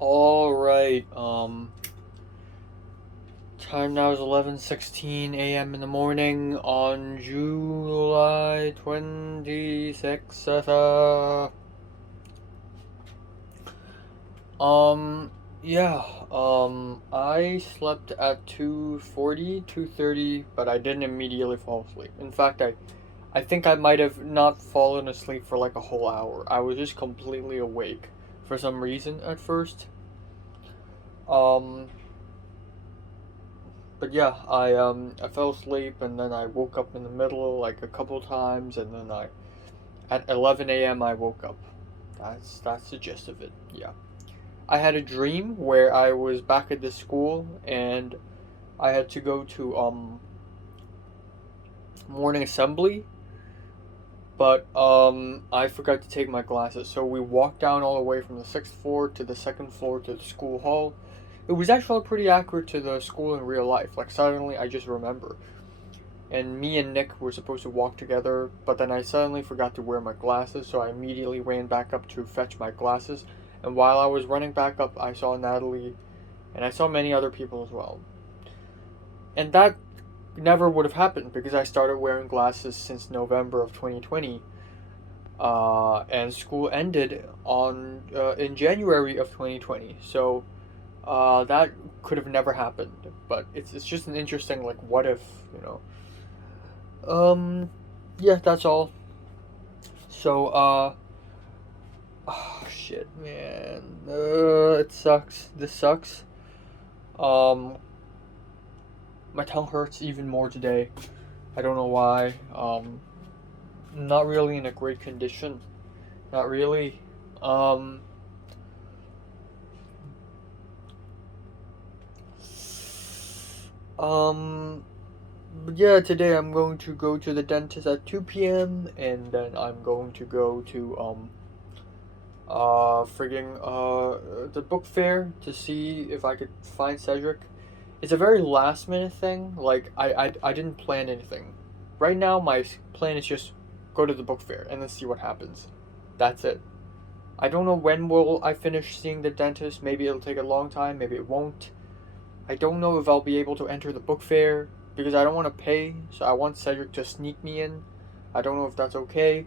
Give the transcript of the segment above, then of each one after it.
All right. Time now is 11:16 a.m. in the morning on July 26th. Um, yeah. I slept at 2:40, 2:30, but I didn't immediately fall asleep. In fact, I think I might have not fallen asleep for like a whole hour. I was just completely awake for some reason at first. Um, but yeah, I fell asleep and then I woke up in the middle like a couple times and then I at 11 a.m. I woke up. That's the gist of it. Yeah. I had a dream where I was back at the school and I had to go to morning assembly, but I forgot to take my glasses. So we walked down all the way from the 6th floor to the 2nd floor to the school hall. It was actually pretty accurate to the school in real life. Like suddenly I just remember. And me and Nick were supposed to walk together, but then I suddenly forgot to wear my glasses, so I immediately ran back up to fetch my glasses. And while I was running back up, I saw Natalie, and I saw many other people as well. And that never would have happened because I started wearing glasses since November of 2020, and school ended on in January of 2020. So that could have never happened. But it's just an interesting like what if, you know. Um, yeah, that's all. So, oh shit, man. It sucks. This sucks. Um, my tongue hurts even more today. I don't know why. Not really in a great condition. Not really. Um, um, but yeah, today I'm going to go to the dentist at 2 p.m. and then I'm going to go to the book fair to see if I could find Cedric. It's a very last minute thing. Like I didn't plan anything. Right now my plan is just go to the book fair and then see what happens. That's it. I don't know when will I finish seeing the dentist. Maybe it'll take a long time, maybe it won't. I don't know if I'll be able to enter the book fair because I don't want to pay, so I want Cedric to sneak me in. I don't know if that's okay.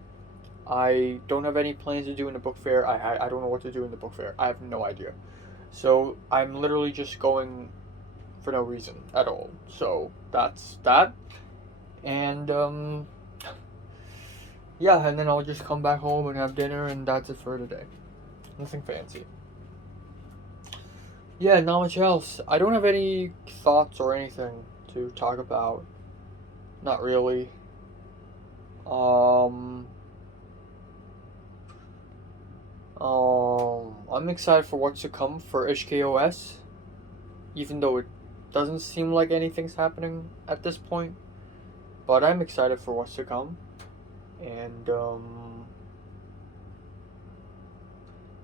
I don't have any plans to do in the book fair. I don't know what to do in the book fair. I have no idea. So I'm literally just going for no reason at all. So that's that. And yeah, and then I'll just come back home and have dinner and that's it for today. Nothing fancy. Yeah, not much else. I don't have any thoughts or anything to talk about. Not really. Um I'm excited for what's to come for HKOS, even though it doesn't seem like anything's happening at this point. But I'm excited for what's to come, and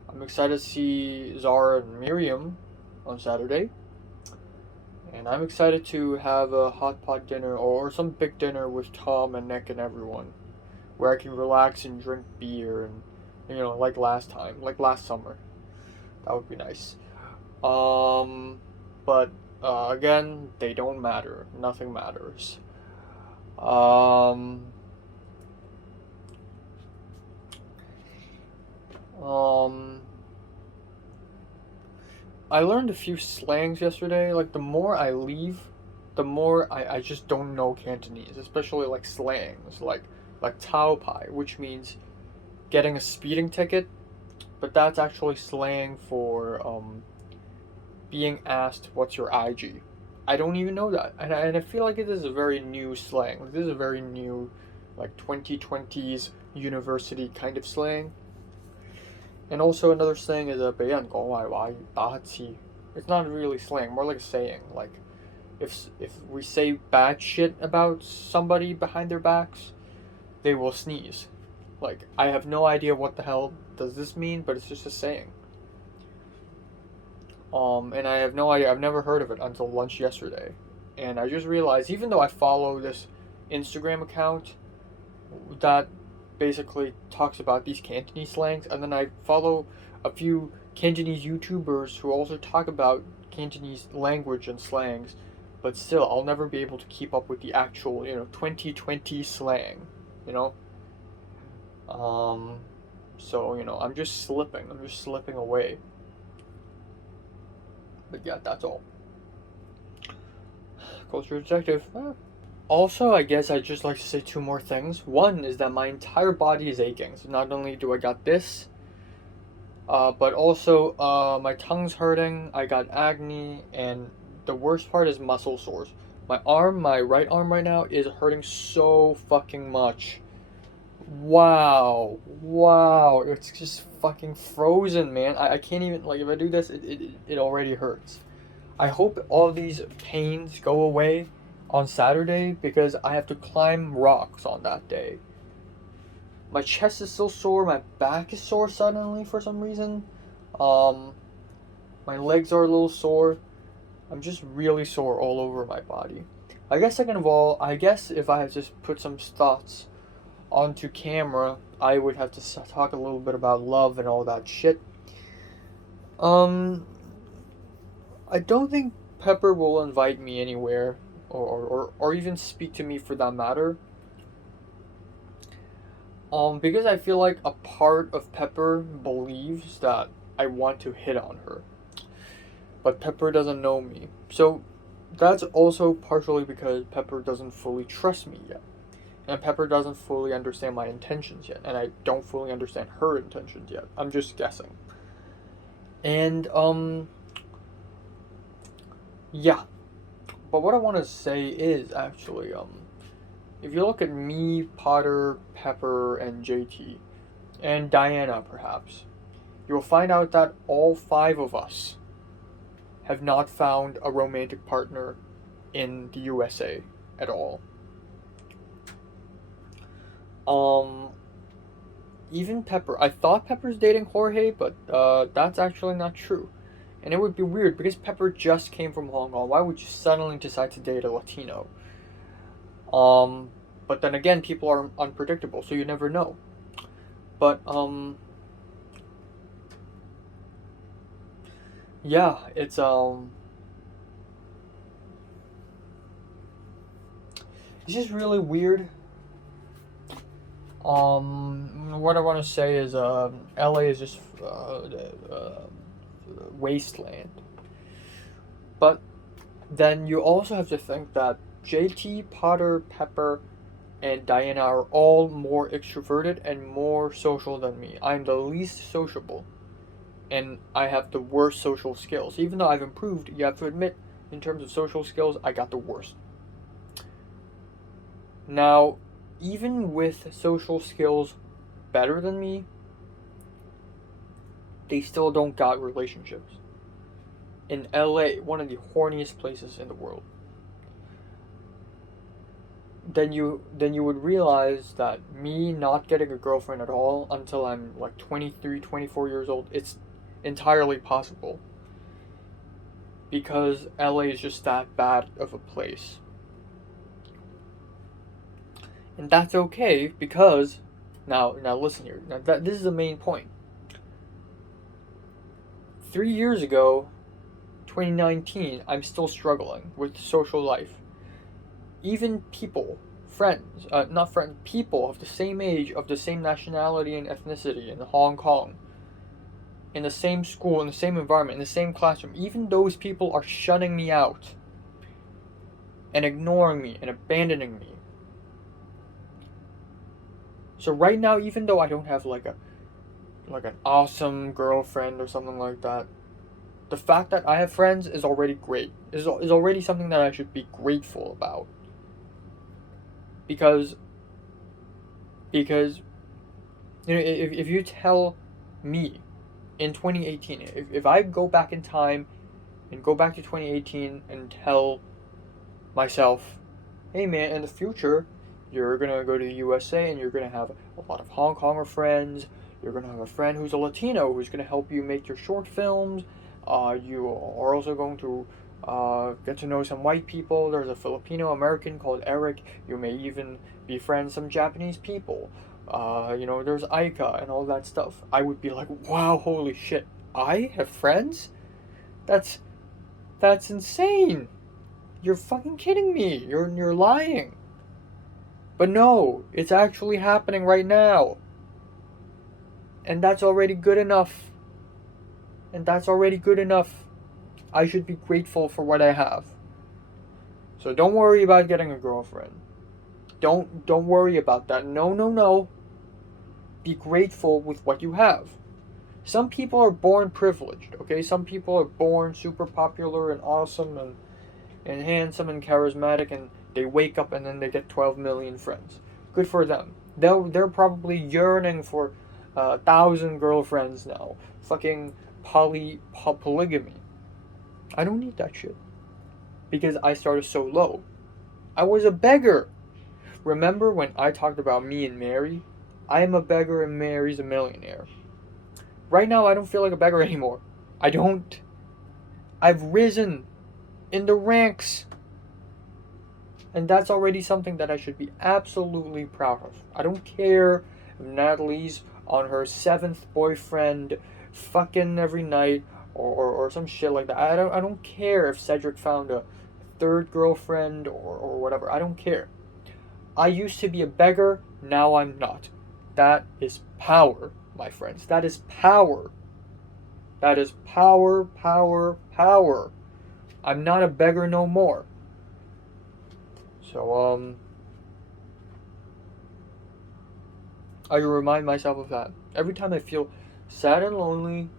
I'm excited to see Zara and Miriam on Saturday, and I'm excited to have a hot pot dinner or some big dinner with Tom and Nick and everyone, where I can relax and drink beer and like last time, like last summer. That would be nice. But again, they don't matter. Nothing matters. Um, um, I learned a few slangs yesterday. Like the more I leave, the more I just don't know Cantonese, especially like slangs like Tao Pai, which means getting a speeding ticket, but that's actually slang for being asked what's your IG. I don't even know that, and I feel like it is a very new slang. Like, this is a very new, like 2020s university kind of slang. And also another slang is a 俾人講壞話要打乞嗤. It's not really slang, more like a saying. Like if we say bad shit about somebody behind their backs, they will sneeze. Like I have no idea what the hell does this mean, but it's just a saying. And I have no idea. I've never heard of it until lunch yesterday, and I just realized even though I follow this Instagram account that basically talks about these Cantonese slangs, and then I follow a few Cantonese YouTubers who also talk about Cantonese language and slangs, but still, I'll never be able to keep up with the actual, 2020 slang, you know? Um, so, I'm just slipping. I'm just slipping away. But yeah, that's all. Culture detective. Also, I guess I'd just like to say two more things. One is that my entire body is aching. So not only do I got this, but also my tongue's hurting. I got acne, and the worst part is muscle sores. My right arm right now is hurting so fucking much. Wow, it's just fucking frozen, man. I can't even, like, if I do this, it already hurts. I hope all these pains go away on Saturday because I have to climb rocks on that day. My chest is still sore, my back is sore suddenly for some reason. Um, my legs are a little sore. I'm just really sore all over my body. I guess second of all, I guess if I had to put some thoughts onto camera, I would have to talk a little bit about love and all that shit. I don't think Pepper will invite me anywhere, or even speak to me for that matter. Because I feel like a part of Pepper believes that I want to hit on her, but Pepper doesn't know me. So that's also partially because Pepper doesn't fully trust me yet. And Pepper doesn't fully understand my intentions yet, and I don't fully understand her intentions yet. I'm just guessing. And yeah. But what I want to say is actually, if you look at me, Potter, Pepper, and JT, and Diana perhaps, you will find out that all five of us have not found a romantic partner in the USA at all. Even Pepper. I thought Pepper's dating Jorge, but that's actually not true. And it would be weird because Pepper just came from Hong Kong. Why would you suddenly decide to date a Latino? But then again, people are unpredictable, so you never know. But yeah, it's just really weird. What I want to say is, LA is just wasteland. But then you also have to think that JT, Potter, Pepper, and Diana are all more extroverted and more social than me. I'm the least sociable, and I have the worst social skills. Even though I've improved, you have to admit, in terms of social skills, I got the worst. Now, even with social skills better than me, they still don't got relationships. In LA, one of the horniest places in the world, then you would realize that me not getting a girlfriend at all until I'm like 23, 24 years old, it's entirely possible. Because LA is just that bad of a place. And that's okay because now listen here. Now this is the main point. 3 years ago, 2019, I'm still struggling with social life. Even people, friends, not friends, people of the same age, of the same nationality and ethnicity in Hong Kong, in the same school, in the same environment, in the same classroom, even those people are shutting me out and ignoring me and abandoning me. So right now, even though I don't have like an awesome girlfriend or something like that, the fact that I have friends is already great. Is already something that I should be grateful about. Because if you tell me in 2018, if I go back in time and go back to 2018 and tell myself, hey man, in the future you're gonna go to the USA and you're gonna have a lot of Hong Konger friends. You're gonna have a friend who's a Latino who's gonna help you make your short films. You are also going to get to know some white people. There's a Filipino American called Eric. You may even befriend some Japanese people. there's Aika and all that stuff. I would be like, wow, holy shit, I have friends? That's insane. You're fucking kidding me. You're lying. But no, it's actually happening right now. And that's already good enough. I should be grateful for what I have. So don't worry about getting a girlfriend. Don't worry about that. No. Be grateful with what you have. Some people are born privileged, okay? Some people are born super popular and awesome and handsome and charismatic, and they wake up and then they get 12 million friends. Good for them. They're probably yearning for 1,000 girlfriends now. Fucking polygamy. I don't need that shit. Because I started so low. I was a beggar. Remember when I talked about me and Mary? I am a beggar and Mary's a millionaire. Right now I don't feel like a beggar anymore. I don't. I've risen in the ranks. And that's already something that I should be absolutely proud of. I don't care if Natalie's on her 7th boyfriend fucking every night or some shit like that. I don't care if Cedric found a 3rd girlfriend or whatever. I don't care. I used to be a beggar, now I'm not. That is power, my friends. That is power. That is power. I'm not a beggar no more. So, I remind myself of that. Every time I feel sad and lonely,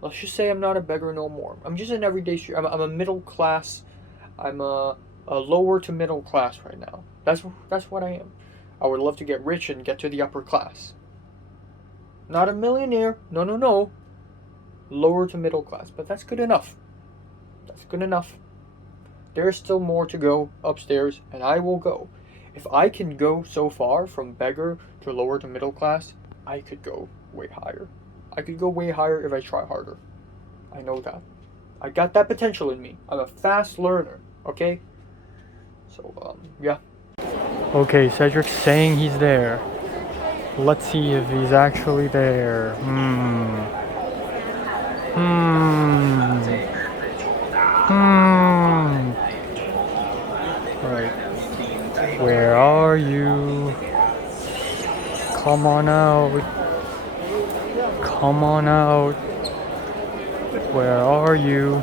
let's just say I'm not a beggar no more. I'm just an everyday I'm a middle class. I'm a lower to middle class right now. That's what I am. I would love to get rich and get to the upper class. Not a millionaire. No. Lower to middle class. But that's good enough. There's still more to go upstairs, and I will go. If I can go so far from beggar to lower to middle class, I could go way higher. I could go way higher if I try harder. I know that. I got that potential in me. I'm a fast learner, okay? So, yeah. Okay, Cedric's saying he's there. Let's see if he's actually there. Right. Where are you? Come on out. Where are you?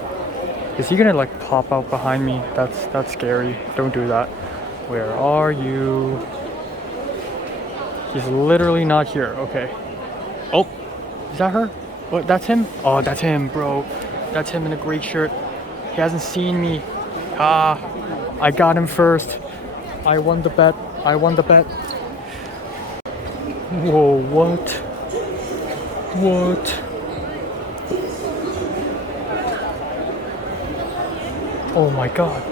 Is he gonna like pop out behind me? That's scary. Don't do that. Where are you? He's literally not here. Okay. Oh, is that her? What? That's him? Oh, that's him, bro. That's him in a great shirt. He hasn't seen me. I got him first. I won the bet. Whoa, what? Oh my god.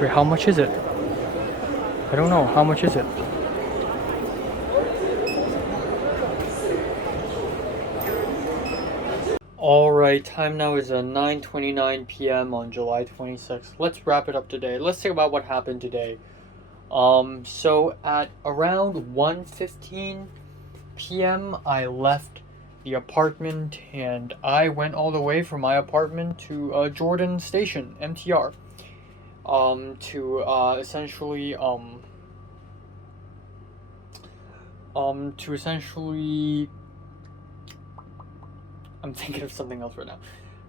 Wait, how much is it? I don't know. How much is it? Alright, time now is 9:29 p.m. on July 26th. Let's wrap it up today. Let's think about what happened today. So at around 1:15 p.m. I left the apartment and I went all the way from my apartment to Jordan Station, MTR. To essentially I'm thinking of something else right now.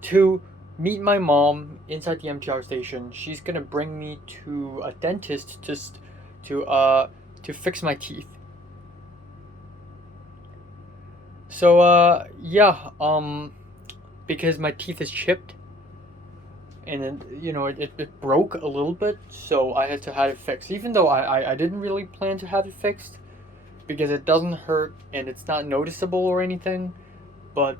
To meet my mom inside the MTR station. She's gonna bring me to a dentist just to fix my teeth. So yeah, because my teeth is chipped and then, it broke a little bit, so I had to have it fixed. Even though I didn't really plan to have it fixed because it doesn't hurt and it's not noticeable or anything, but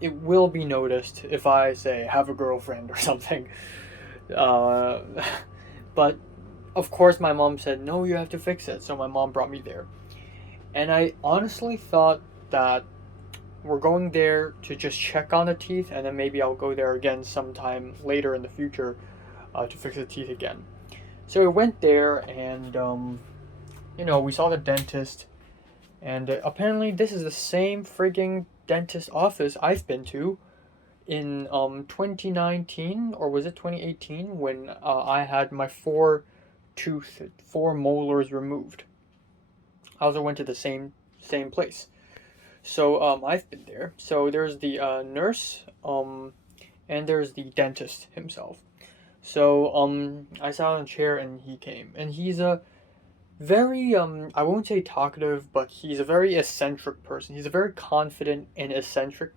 it will be noticed if I say have a girlfriend or something. But of course my mom said, no, you have to fix it. So my mom brought me there. And I honestly thought that we're going there to just check on the teeth, and then maybe I'll go there again sometime later in the future to fix the teeth again. So I went there, and we saw the dentist, and apparently this is the same frigging dentist office I've been to in 2019, or was it 2018, when I had my four molars removed. I also went to the same place. So I've been there. So there's the nurse, and there's the dentist himself. So I sat on a chair and he came, and he's a very I won't say talkative, but he's a very eccentric person. He's a very confident and eccentric,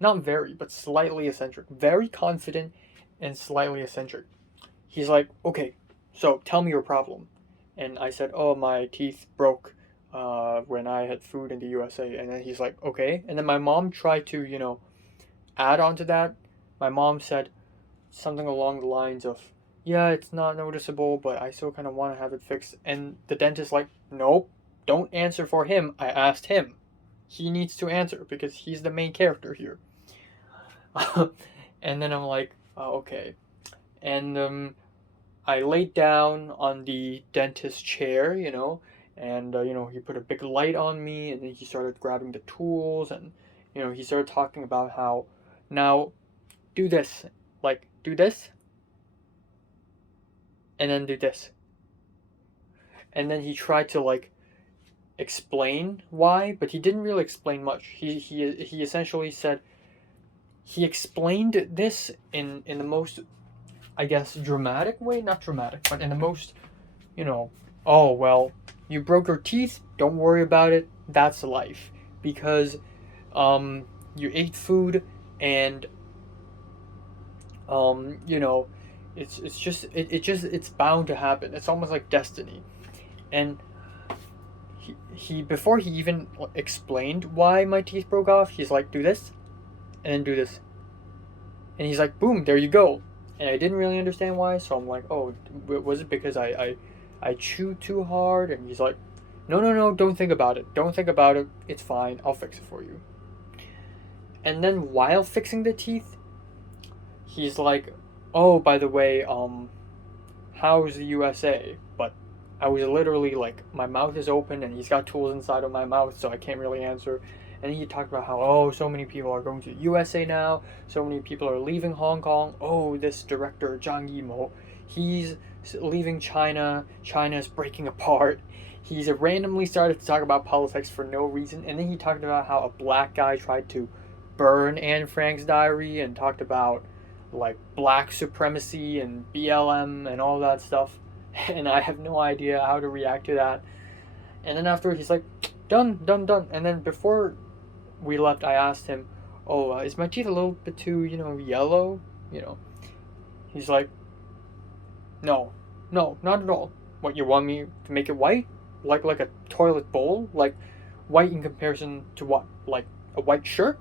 not very, but slightly eccentric. Very confident and slightly eccentric. He's like, okay, so tell me your problem. And I said, oh, my teeth broke when I had food in the USA. And then he's like, okay. And then my mom tried to, add on to that. My mom said something along the lines of, yeah, it's not noticeable, but I still kind of want to have it fixed. And the dentist like, nope, don't answer for him. I asked him. He needs to answer because he's the main character here. And then I'm like, okay. And I laid down on the dentist chair, and he put a big light on me, and then he started grabbing the tools, and he started talking about how, now do this, like do this, and then do this. And then he tried to like explain why, but he didn't really explain much. He essentially said, he explained this in the most, I guess, dramatic way, not dramatic, but in the most, oh, well, you broke your teeth, don't worry about it, that's life. Because you ate food, and it's bound to happen. It's almost like destiny. And he before he even explained why my teeth broke off, he's like, do this, and then do this. And he's like, boom, there you go. And I didn't really understand why, so I'm like, oh, was it because I chewed too hard? And he's like, no, don't think about it. Don't think about it. It's fine. I'll fix it for you. And then while fixing the teeth, he's like, oh, by the way, how's the USA? But I was literally like, my mouth is open and he's got tools inside of my mouth, so I can't really answer. And he talked about how, oh, so many people are going to the USA now, so many people are leaving Hong Kong. Oh, this director, Zhang Yimou, he's leaving China. China's breaking apart. He's randomly started to talk about politics for no reason. And then he talked about how a black guy tried to burn Anne Frank's diary, and talked about like black supremacy and BLM and all that stuff. And I have no idea how to react to that. And then after, he's like, done. And then before we left, I asked him, oh, is my teeth a little bit too, yellow? He's like, no, not at all. What, you want me to make it white? Like a toilet bowl? Like, white in comparison to what? Like a white shirt?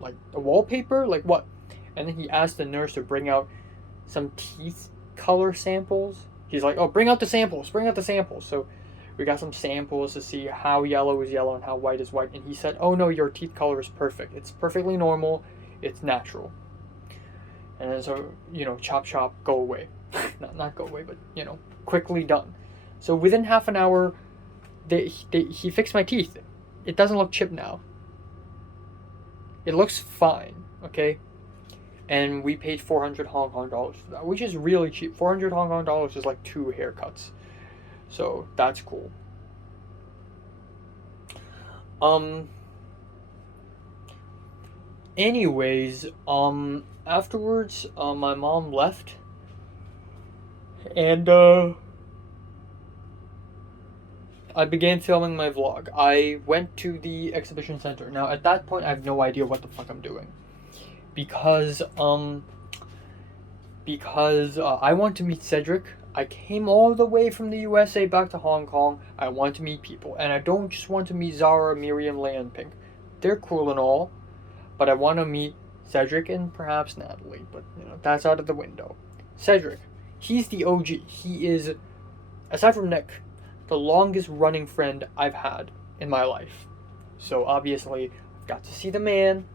Like a wallpaper? Like what? And then he asked the nurse to bring out some teeth color samples. He's like, oh, bring out the samples. So we got some samples to see how yellow is yellow and how white is white. And he said, oh, no, your teeth color is perfect. It's perfectly normal. It's natural. And then so, chop, go away. not go away, but, quickly done. So within half an hour, he fixed my teeth. It doesn't look chipped now. It looks fine, okay? And we paid 400 Hong Kong dollars for that, which is really cheap. 400 Hong Kong dollars is like 2 haircuts. So that's cool. Anyways, afterwards, my mom left, and I began filming my vlog. I went to the exhibition center. Now, at that point, I have no idea what the fuck I'm doing, because I want to meet Cedric. I came all the way from the USA back to Hong Kong. I want to meet people, and I don't just want to meet Zara, Miriam, Leia, and Pink. They're cool and all, but I want to meet Cedric and perhaps Natalie, but that's out of the window. Cedric, he's the OG. He is, aside from Nick, the longest running friend I've had in my life. So obviously, I've got to see the man.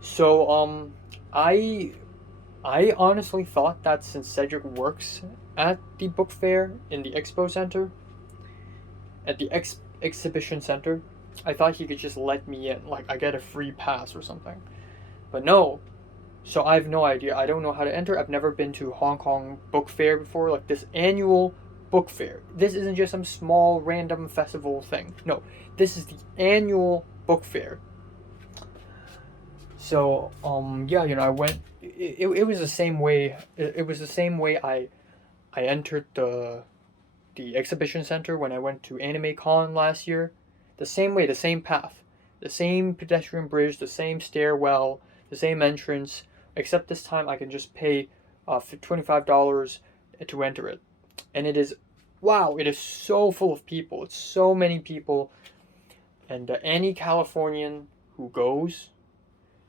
So I honestly thought that since Cedric works at the book fair in the expo center, at the exhibition center. I thought he could just let me in, like I get a free pass or something. But no. So I have no idea. I don't know how to enter. I've never been to Hong Kong Book Fair before, like this annual book fair. This isn't just some small random festival thing. No, this is the annual book fair. So yeah, I went. It was the same way. It was the same way I entered the exhibition center when I went to Anime Con last year. The same way, the same path, the same pedestrian bridge, the same stairwell, the same entrance, except this time I can just pay $25 to enter it. And it is, wow, it is so full of people. It's so many people. And any Californian who goes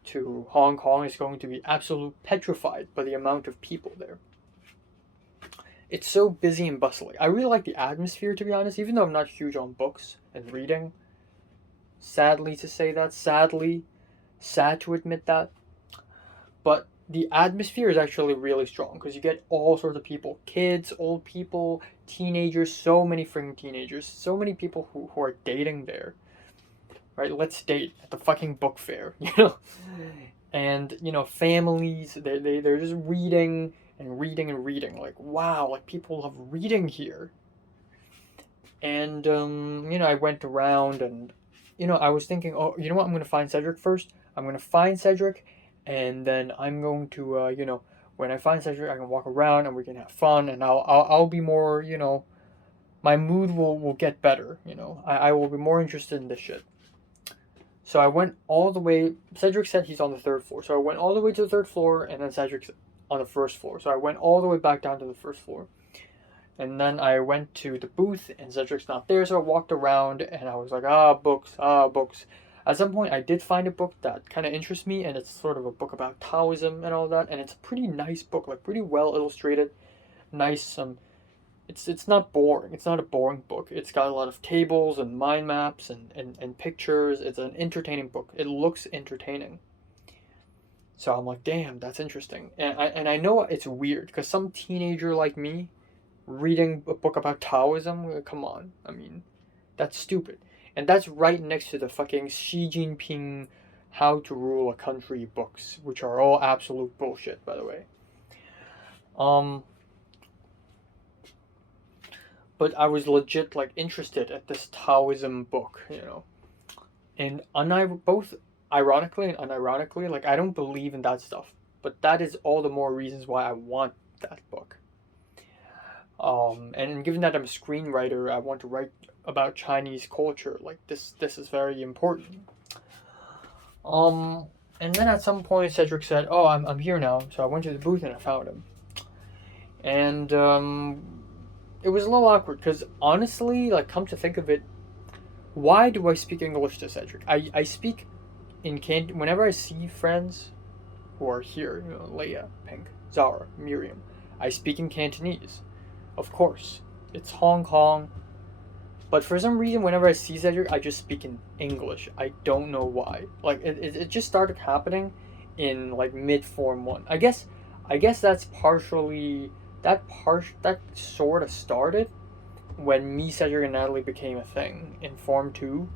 to Hong Kong is going to be absolutely petrified by the amount of people there. It's so busy and bustling. I really like the atmosphere, to be honest, even though I'm not huge on books and reading. Sadly to say that. Sad to admit that. But the atmosphere is actually really strong because you get all sorts of people. Kids, old people, teenagers, so many freaking teenagers. So many people who are dating there. Right? Let's date at the fucking book fair, And, families, they're just reading and reading and reading. Like, wow, like people love reading here. And, I went around and, I was thinking, oh, you know what? I'm going to find Cedric first. I'm going to find Cedric. And then I'm going to, when I find Cedric, I can walk around and we can have fun. And I'll be more, my mood will get better. I will be more interested in this shit. So I went all the way. Cedric said he's on the 3rd floor. So I went all the way to the 3rd floor, and then Cedric's on the 1st floor. So I went all the way back down to the 1st floor. And then I went to the booth, and Cedric's not there. So I walked around, and I was like, books. At some point, I did find a book that kind of interests me, and it's sort of a book about Taoism and all that. And it's a pretty nice book, like pretty well illustrated. Nice, it's not boring. It's not a boring book. It's got a lot of tables and mind maps and pictures. It's an entertaining book. It looks entertaining. So I'm like, damn, that's interesting. And I know it's weird because some teenager like me reading a book about Taoism, come on. I mean, that's stupid. And that's right next to the fucking Xi Jinping How to Rule a Country books, which are all absolute bullshit, by the way. But I was legit like interested at this Taoism book, and both ironically and unironically, like I don't believe in that stuff, but that is all the more reasons why I want that book. And given that I'm a screenwriter, I want to write about Chinese culture. Like this is very important. And then at some point, Cedric said, "Oh, I'm here now." So I went to the booth and I found him, and it was a little awkward because honestly, like, come to think of it, why do I speak English to Cedric? I speak in whenever I see friends who are here, Leia, Pink, Zara, Miriam, I speak in Cantonese. Of course, it's Hong Kong. But for some reason, whenever I see Cedric, I just speak in English. I don't know why. Like, it just started happening in, like, mid-Form 1. I guess that's partially... That sort of started when me, Cedric, and Natalie became a thing in Form 2.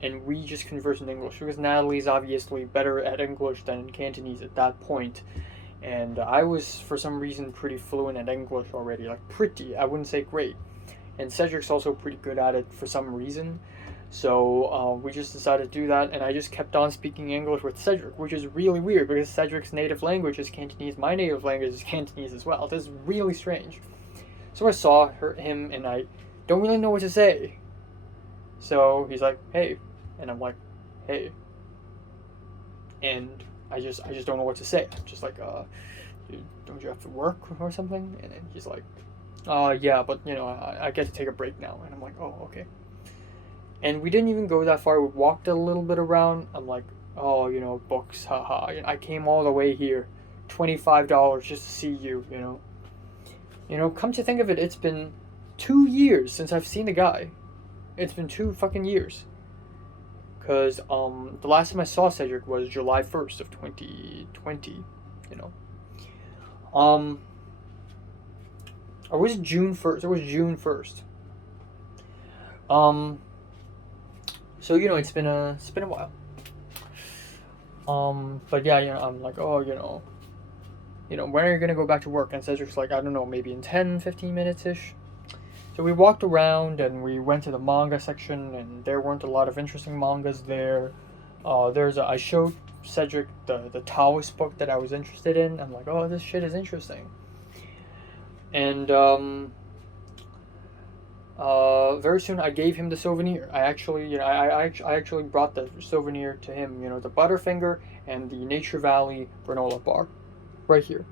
And we just conversed in English because Natalie's obviously better at English than in Cantonese at that point. And I was, for some reason, pretty fluent at English already. Like, pretty. I wouldn't say great. And Cedric's also pretty good at it for some reason. So we just decided to do that, and I just kept on speaking English with Cedric, which is really weird because Cedric's native language is Cantonese. My native language is Cantonese as well. This is really strange. So I saw him, and I don't really know what to say. So he's like, "Hey," and I'm like, "Hey," and I just don't know what to say. I'm just like, "Don't you have to work or something?" And then he's like, "Yeah, but I get to take a break now." And I'm like, "Oh, okay." And we didn't even go that far. We walked a little bit around. I'm like, "Oh, books, haha. I came all the way here, $25 just to see you, Come to think of it, it's been 2 years since I've seen the guy. It's been 2 fucking years. Because the last time I saw Cedric was July 1st of 2020, Or was it June 1st? It was June 1st. Um, so it's been a while. But yeah, I'm like, oh, when are you gonna go back to work? And Cedric's like, I don't know, maybe in 10, 15 minutes ish. So we walked around and we went to the manga section, and there weren't a lot of interesting mangas there. I showed Cedric the Taoist book that I was interested in. I'm like, oh, this shit is interesting. And very soon I gave him the souvenir. I actually brought the souvenir to him. The Butterfinger and the Nature Valley granola bar, right here.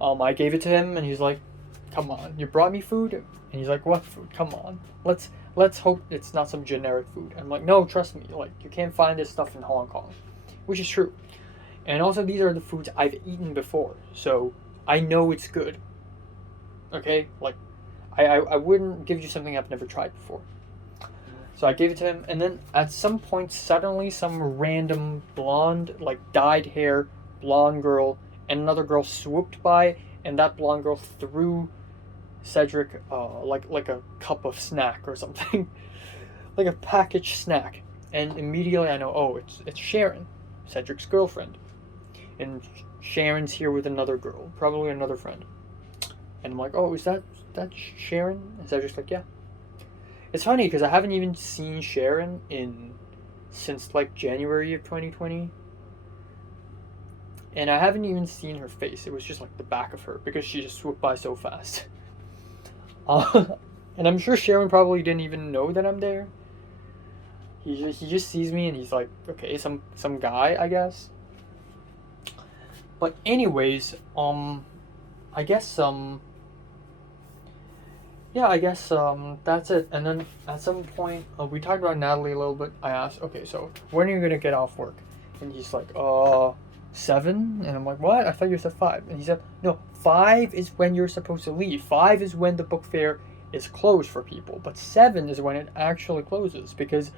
I gave it to him, and he's like, "Come on, you brought me food." And he's like, "What food? Come on, let's hope it's not some generic food." And I'm like, "No, trust me. Like, you can't find this stuff in Hong Kong," which is true. And also, these are the foods I've eaten before, so I know it's good. Okay, like, I wouldn't give you something I've never tried before. So I gave it to him, and then at some point, suddenly, some random blonde, like dyed hair, blonde girl and another girl swooped by, and that blonde girl threw Cedric like a cup of snack or something, like a packaged snack, and immediately I know, oh, it's Sharon, Cedric's girlfriend, and Sharon's here with another girl, probably another friend, and I'm like, oh, is that Sharon? And Cedric's like, yeah. It's funny because I haven't even seen Sharon since like January of 2020. And I haven't even seen her face. It was just like the back of her because she just swooped by so fast. Uh, and I'm sure Sharon probably didn't even know that I'm there. He just sees me and he's like, okay, some guy, I guess. But anyways, I guess yeah, I guess that's it. And then at some point, we talked about Natalie a little bit. I asked, okay, so when are you gonna get off work? And he's like, 7. And I'm like, what? I thought you said 5. And he said, no, 5 is when you're supposed to leave. 5 is when the book fair is closed for people, but 7 is when it actually closes because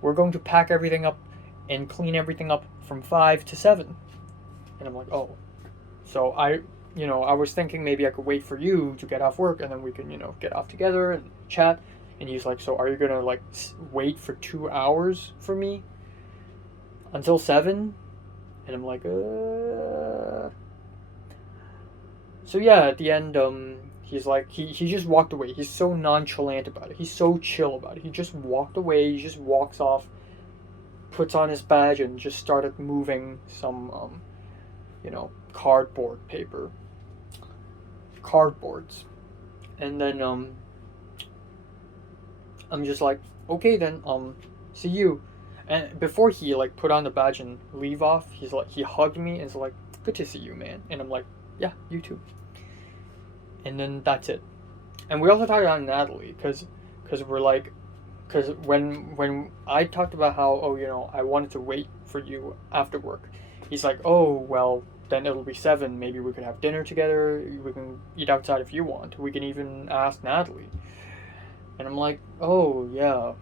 we're going to pack everything up and clean everything up from 5 to 7. And I'm like, oh. So I was thinking maybe I could wait for you to get off work and then we can, get off together and chat. And he's like, so are you gonna like wait for 2 hours for me until 7? And I'm like, So yeah, at the end, he's like, he just walked away. He's so nonchalant about it. He's so chill about it. He just walked away. He just walks off, puts on his badge, and just started moving some, cardboards. And then, I'm just like, okay then, see you. And before he like put on the badge and leave off, he hugged me and is like, good to see you, man. And I'm like, yeah, you too. And then that's it. And we also talked about Natalie because we're like, because when I talked about how, oh, I wanted to wait for you after work, he's like, oh, well, then it'll be 7. Maybe we could have dinner together. We can eat outside if you want. We can even ask Natalie. And I'm like, oh yeah.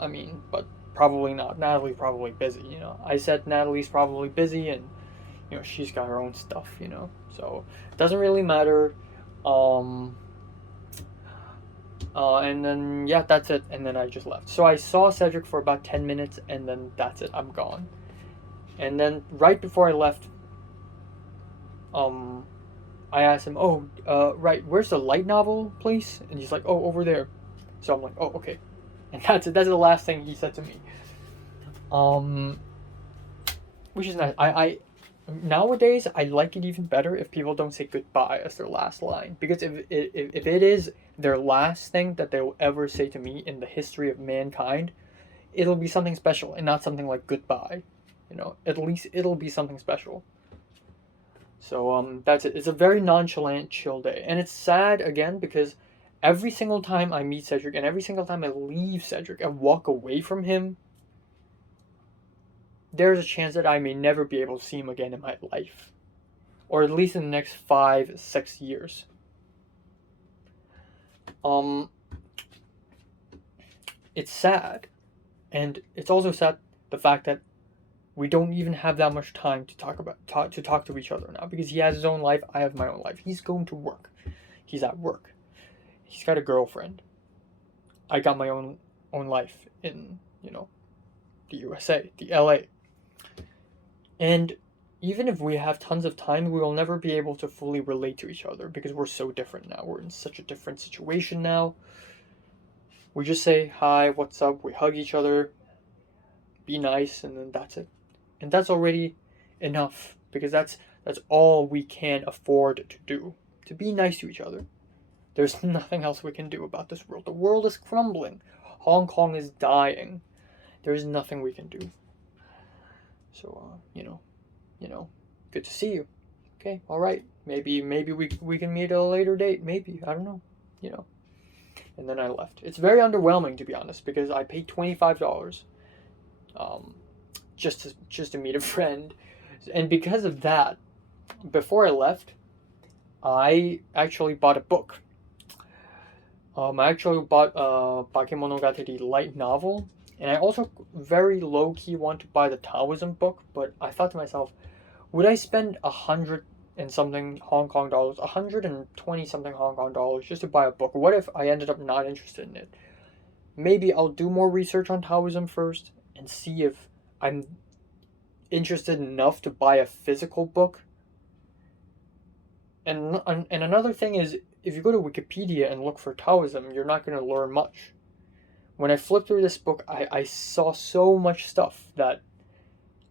I mean, but probably not. Natalie's probably busy. I said Natalie's probably busy, and she's got her own stuff. So it doesn't really matter. And then yeah, that's it. And then I just left. So I saw Cedric for about 10 minutes, and then that's it. I'm gone. And then right before I left, I asked him, oh, right, where's the light novel place? And he's like, oh, over there. So I'm like, oh, okay. And that's it. That's the last thing he said to me. Which is nice. I nowadays I like it even better if people don't say goodbye as their last line, because if it is their last thing that they will ever say to me in the history of mankind, it'll be something special and not something like goodbye. At least it'll be something special. So that's it. It's a very nonchalant, chill day, and it's sad again because every single time I meet Cedric and every single time I leave Cedric and walk away from him, there's a chance that I may never be able to see him again in my life, or at least in the next 5-6 years. It's sad, and it's also sad the fact that We don't even have that much time to talk to each other now because he has his own life. I have my own life. He's going to work. He's at work. He's got a girlfriend. I got my own life in the USA, the LA. And even if we have tons of time, we will never be able to fully relate to each other because we're so different now. We're in such a different situation now. We just say hi, what's up, we hug each other, be nice, and then that's it. And that's already enough because that's all we can afford to do. To be nice to each other. There's nothing else we can do about this world. The world is crumbling. Hong Kong is dying. There's nothing we can do. So, good to see you. Okay, all right. Maybe we can meet at a later date. Maybe, I don't know. And then I left. It's very underwhelming, to be honest, because I paid $25 just to meet a friend. And because of that, before I left, I actually bought a book. I actually bought Bakemonogatari light novel, and I also very low-key want to buy the Taoism book, but I thought to myself, would I spend 100 and something Hong Kong dollars, 120 something Hong Kong dollars just to buy a book? What if I ended up not interested in it? Maybe I'll do more research on Taoism first and see if I'm interested enough to buy a physical book. And another thing is, if you go to Wikipedia and look for Taoism, you're not going to learn much. When I flipped through this book, I saw so much stuff that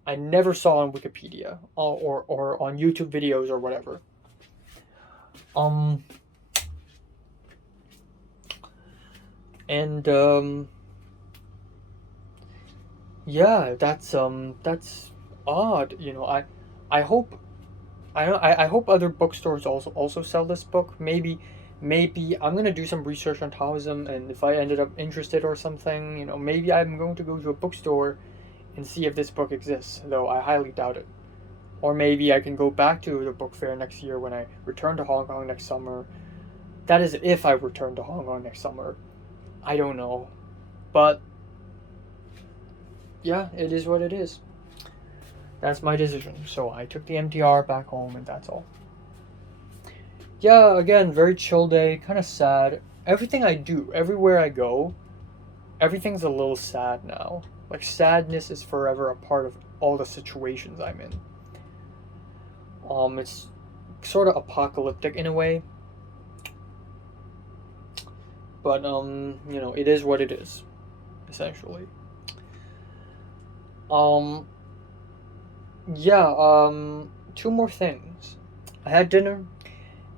I never saw on Wikipedia or on YouTube videos or whatever. Yeah, that's odd. I hope I hope other bookstores also sell this book. Maybe I'm gonna do some research on Taoism, and if I ended up interested or something, maybe I'm going to go to a bookstore and see if this book exists, though I highly doubt it. Or maybe I can go back to the book fair next year when I return to Hong Kong next summer. That is if I return to Hong Kong next summer. I don't know. But yeah, it is what it is. That's my decision. So I took the MTR back home, and that's all. Yeah, again, very chill day, kind of sad. Everything I do, everywhere I go, everything's a little sad now. Like, sadness is forever a part of all the situations I'm in. It's sort of apocalyptic in a way. But, it is what it is, essentially. Two more things. I had dinner,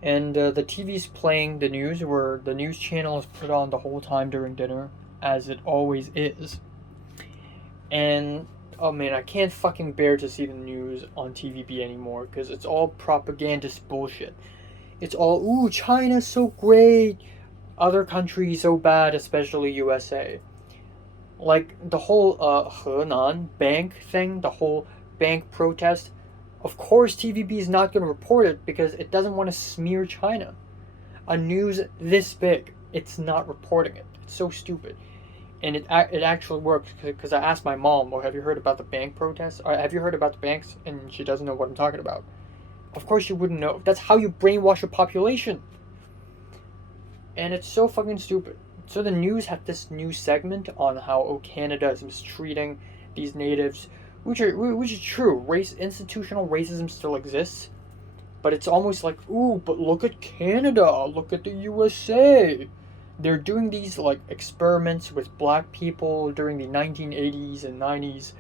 and the TV's playing the news, where the news channel is put on the whole time during dinner, as it always is. And, oh man, I can't fucking bear to see the news on TVB anymore, because it's all propagandist bullshit. It's all, ooh, China's so great, other countries so bad, especially USA. Like, the whole Henan bank thing, the whole bank protest, of course TVB is not going to report it because it doesn't want to smear China. A news this big, it's not reporting it. It's so stupid. And it actually works, because I asked my mom, well, have you heard about the bank protests? Or have you heard about the banks? And she doesn't know what I'm talking about. Of course she wouldn't know. That's how you brainwash a population. And it's so fucking stupid. So the news have this new segment on how Canada is mistreating these natives, which is true. Institutional racism still exists, but it's almost like, ooh, but look at Canada, look at the USA. They're doing these like experiments with black people during the 1980s and 90s,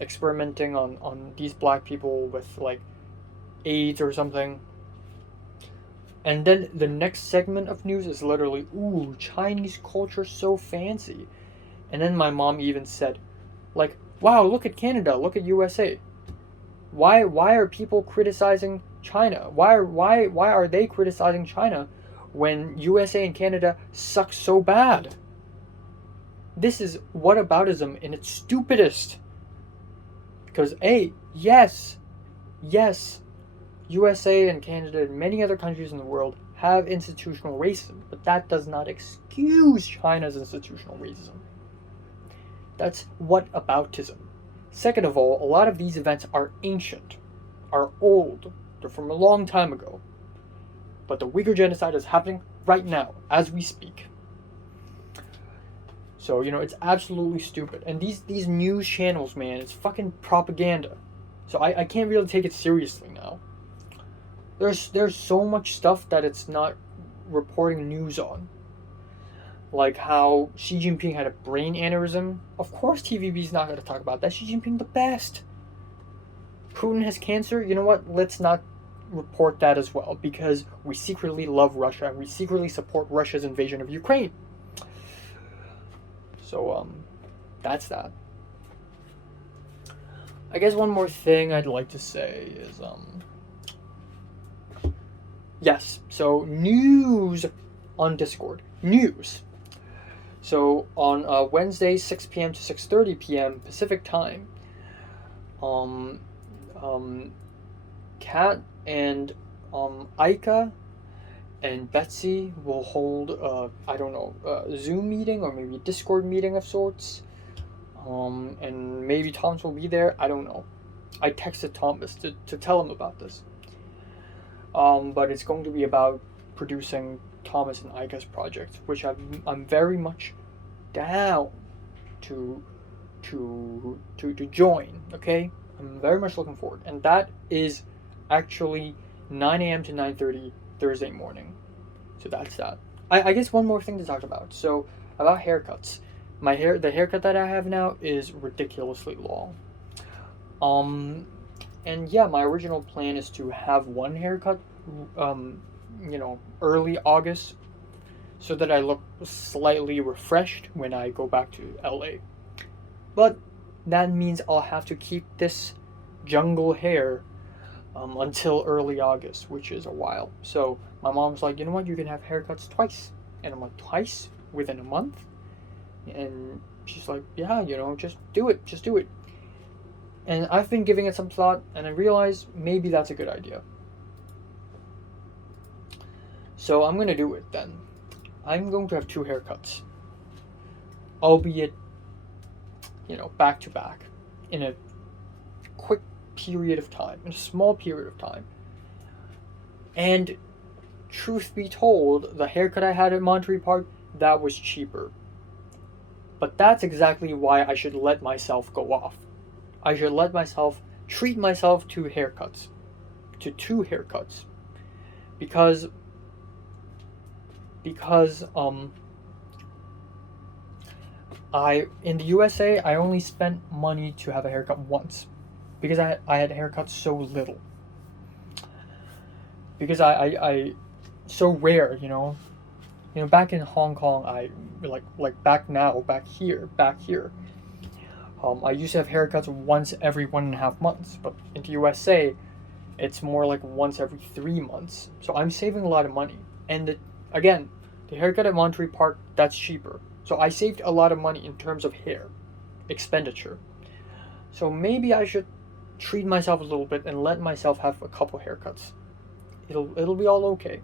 experimenting on these black people with like AIDS or something. And then the next segment of news is literally, ooh, Chinese culture so fancy. And then my mom even said, like, wow, look at Canada, look at USA. Why are people criticizing China? Why are they criticizing China when USA and Canada suck so bad? This is whataboutism in its stupidest. Because yes, USA and Canada and many other countries in the world have institutional racism, but that does not excuse China's institutional racism. That's whataboutism. Second of all, a lot of these events are ancient, are old, they're from a long time ago. But the Uyghur genocide is happening right now, as we speak. So, it's absolutely stupid. And these news channels, man, it's fucking propaganda. So I can't really take it seriously now. There's so much stuff that it's not reporting news on. Like how Xi Jinping had a brain aneurysm. Of course TVB's not going to talk about that. Xi Jinping the best. Putin has cancer. You know what? Let's not report that as well, because we secretly love Russia and we secretly support Russia's invasion of Ukraine. So that's that. I guess one more thing I'd like to say is yes, so news on Discord. News. So on Wednesday, 6 p.m. to 6:30 p.m. Pacific time, Kat and Aika and Betsy will hold a Zoom meeting or maybe a Discord meeting of sorts. And maybe Thomas will be there. I don't know. I texted Thomas to tell him about this. But it's going to be about producing Thomas and Aika's project, which I'm very much down to join. Okay, I'm very much looking forward, and that is actually 9 a.m. to 9:30 Thursday morning. So that's that. I guess one more thing to talk about. So about haircuts. The haircut that I have now is ridiculously long. And yeah, my original plan is to have one haircut, early August, so that I look slightly refreshed when I go back to LA. But that means I'll have to keep this jungle hair until early August, which is a while. So my mom's like, you know what, you can have haircuts twice. And I'm like, twice within a month? And she's like, yeah, just do it. And I've been giving it some thought, and I realized maybe that's a good idea. So I'm going to do it then. I'm going to have 2 haircuts. Albeit, back to back. In a quick period of time. In a small period of time. And truth be told, the haircut I had at Monterey Park, that was cheaper. But that's exactly why I should let myself go off. I should treat myself to 2 haircuts. Because in the USA, I only spent money to have a haircut once. Because I had haircuts so little. Because I so rare, back in Hong Kong, I back here. I used to have haircuts once every 1.5 months, but in the USA, it's more like once every 3 months. So I'm saving a lot of money. And again, the haircut at Monterey Park, that's cheaper. So I saved a lot of money in terms of hair expenditure. So maybe I should treat myself a little bit and let myself have a couple haircuts. It'll be all okay.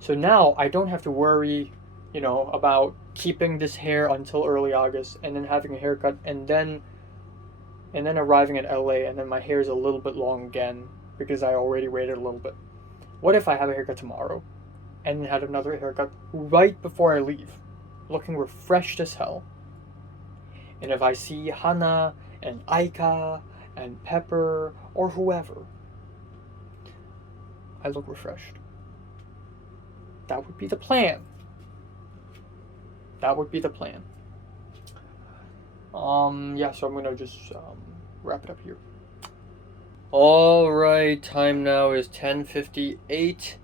So now I don't have to worry, about keeping this hair until early August and then having a haircut and then arriving at LA and then my hair is a little bit long again because I already waited a little bit. What if I have a haircut tomorrow and then had another haircut right before I leave, looking refreshed as hell? And if I see Hana and Aika and Pepper or whoever, I look refreshed. That would be the plan. Yeah, so I'm gonna just wrap it up here. Alright, time now is 10:58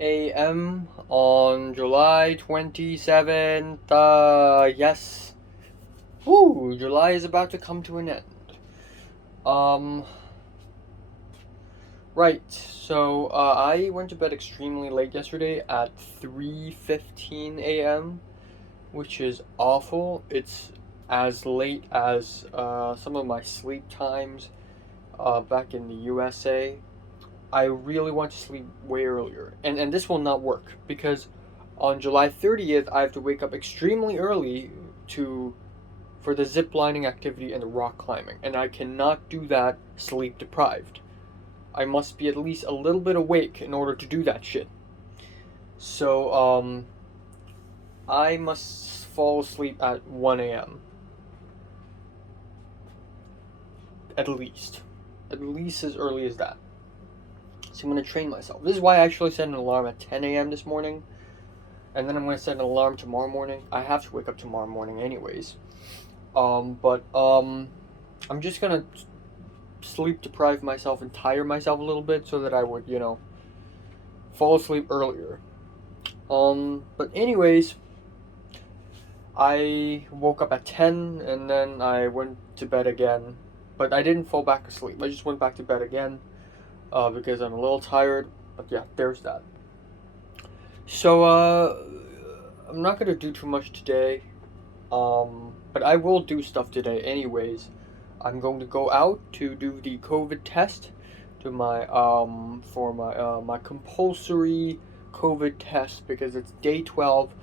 a.m. on July 27th. Yes. Woo, July is about to come to an end. Right, so I went to bed extremely late yesterday at 3:15 a.m., which is awful. It's as late as some of my sleep times back in the USA. I really want to sleep way earlier, and this will not work because on July 30th I have to wake up extremely early for the zip lining activity and the rock climbing, and I cannot do that sleep deprived. I must be at least a little bit awake in order to do that shit. So, I must fall asleep at 1 a.m. At least. At least as early as that. So I'm going to train myself. This is why I actually set an alarm at 10 a.m. this morning. And then I'm going to set an alarm tomorrow morning. I have to wake up tomorrow morning anyways. I'm just going to sleep deprive myself and tire myself a little bit so that I would, fall asleep earlier. But anyways, I woke up at 10 and then I went to bed again. But I didn't fall back asleep. I just went back to bed again because I'm a little tired. But yeah, there's that. So, I'm not going to do too much today. But I will do stuff today anyways. I'm going to go out to do the COVID test to my my compulsory COVID test because it's day 12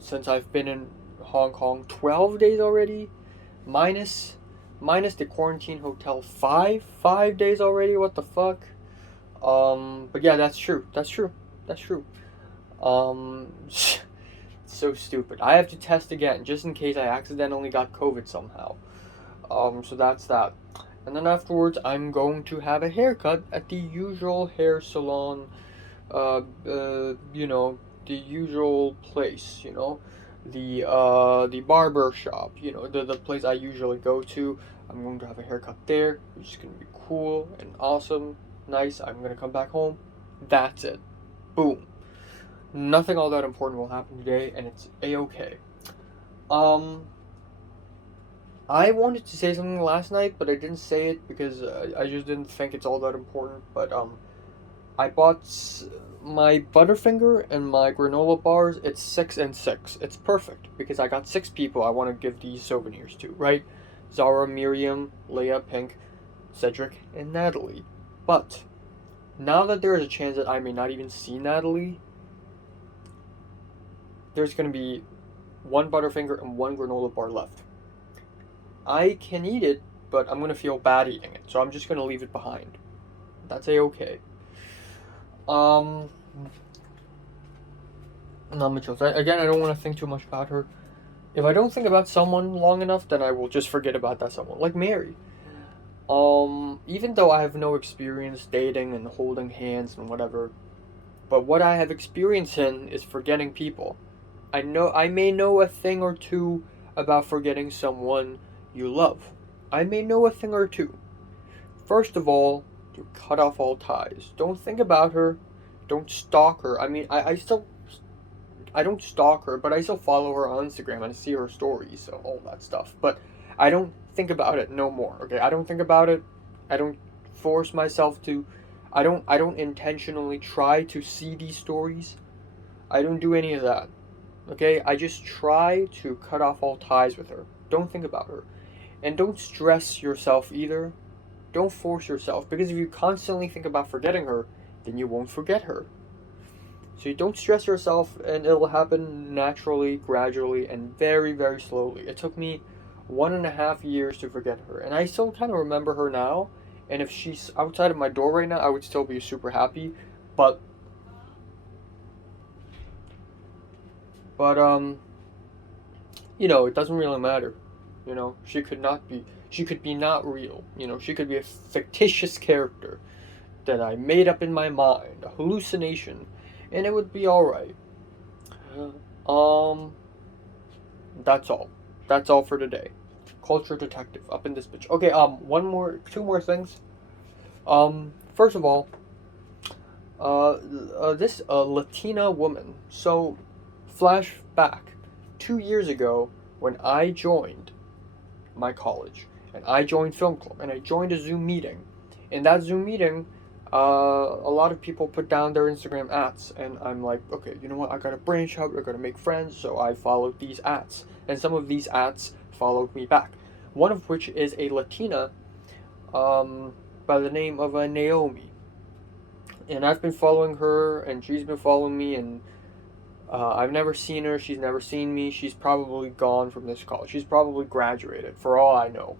since I've been in Hong Kong. 12 days already, minus the quarantine hotel. 5 days already. What the fuck? But yeah, that's true. So stupid. I have to test again just in case I accidentally got COVID somehow. So that's that. And then afterwards, I'm going to have a haircut at the usual hair salon. The usual place. The barber shop. The place I usually go to. I'm going to have a haircut there, which is going to be cool and awesome, nice. I'm going to come back home. That's it. Boom. Nothing all that important will happen today, and it's a-okay. I wanted to say something last night, but I didn't say it because I just didn't think it's all that important. But I bought my Butterfinger and my granola bars. It's 6 and 6. It's perfect because I got 6 people I want to give these souvenirs to, right? Zara, Miriam, Leia, Pink, Cedric, and Natalie. But now that there is a chance that I may not even see Natalie, there's going to be 1 Butterfinger and 1 granola bar left. I can eat it, but I'm going to feel bad eating it, so I'm just going to leave it behind. That's a-okay. Not much else. Again, I don't want to think too much about her. If I don't think about someone long enough, then I will just forget about that someone. Like Mary. Even though I have no experience dating and holding hands and whatever, but what I have experience in is forgetting people. I may know a thing or two about forgetting someone you love. I may know a thing or two. First of all, to cut off all ties. Don't think about her. Don't stalk her. I mean, I don't stalk her, but I still follow her on Instagram and see her stories, so all that stuff. But I don't think about it no more. Okay, I don't think about it. I don't force myself to. I don't intentionally try to see these stories. I don't do any of that. Okay, I just try to cut off all ties with her. Don't think about her. And don't stress yourself either. Don't force yourself, because if you constantly think about forgetting her, then you won't forget her. So you don't stress yourself, and it'll happen naturally, gradually, and very, very slowly. It took me 1.5 years to forget her, and I still kind of remember her now. And if she's outside of my door right now, I would still be super happy. But it doesn't really matter. She could be not real. She could be a fictitious character that I made up in my mind, a hallucination, and it would be alright. That's all. That's all for today. Culture detective up in this bitch. Okay, two more things. First of all, this Latina woman. So, flashback 2 years ago when I joined my college and I joined film club and I joined a Zoom meeting. In that Zoom meeting, a lot of people put down their Instagram ads, and I'm like, okay, you know what? I gotta branch out. I gotta make friends. So I followed these ads, and some of these ads followed me back. One of which is a Latina, by the name of Naomi, and I've been following her, and she's been following me, and I've never seen her. She's never seen me. She's probably gone from this college. She's probably graduated, for all I know.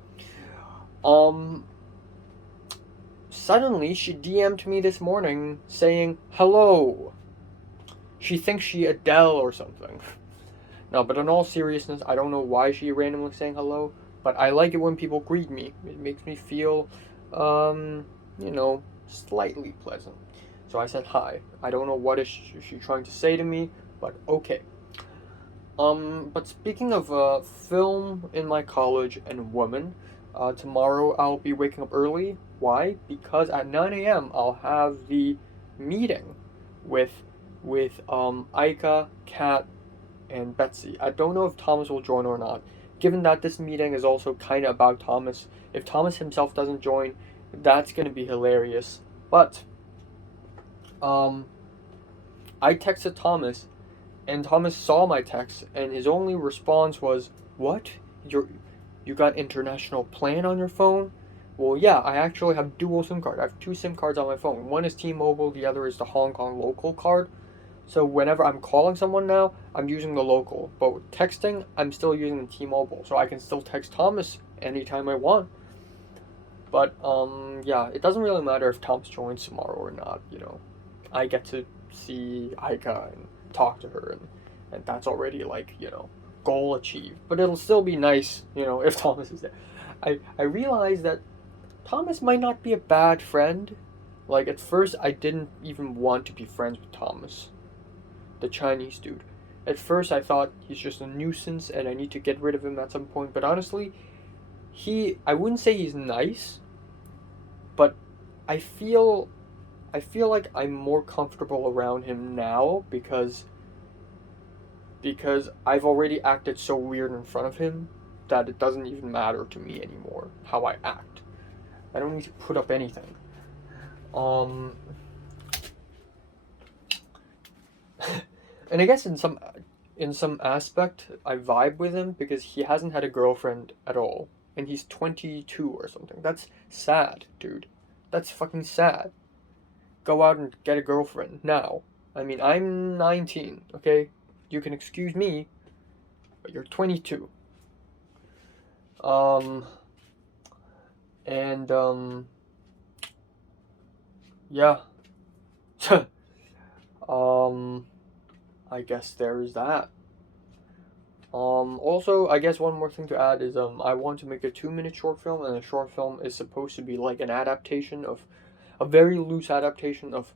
Suddenly, she DM'd me this morning saying, hello. She thinks she Adele or something. No, but in all seriousness, I don't know why she randomly saying hello, but I like it when people greet me. It makes me feel, slightly pleasant. So I said hi. I don't know what is she trying to say to me, but okay. But speaking of film in my college and women, tomorrow I'll be waking up early. Why? Because at 9 a.m. I'll have the meeting with Aika, Kat, and Betsy. I don't know if Thomas will join or not. Given that this meeting is also kind of about Thomas, if Thomas himself doesn't join, that's going to be hilarious. But I texted Thomas, and Thomas saw my text, and his only response was, "What? You got international plan on your phone?" Well, yeah, I actually have dual SIM card. I have 2 SIM cards on my phone. One is T-Mobile, the other is the Hong Kong local card. So whenever I'm calling someone now, I'm using the local. But with texting, I'm still using the T-Mobile. So I can still text Thomas anytime I want. But, yeah, it doesn't really matter if Thomas joins tomorrow or not, I get to see Aika and talk to her, and that's already, goal achieved. But it'll still be nice, if Thomas is there. I realized that Thomas might not be a bad friend. Like, at first, I didn't even want to be friends with Thomas, the Chinese dude. At first, I thought he's just a nuisance, and I need to get rid of him at some point. But honestly, I wouldn't say he's nice, but I feel like I'm more comfortable around him now because I've already acted so weird in front of him that it doesn't even matter to me anymore how I act. I don't need to put up anything. And I guess in some aspect I vibe with him because he hasn't had a girlfriend at all, and he's 22 or something. That's sad, dude. That's fucking sad. Go out and get a girlfriend now. I mean, I'm 19, okay? You can excuse me, but you're 22. Yeah. I guess there's that. Also, I guess one more thing to add is, I want to make a 2-minute short film, and the short film is supposed to be like an adaptation of, a very loose adaptation of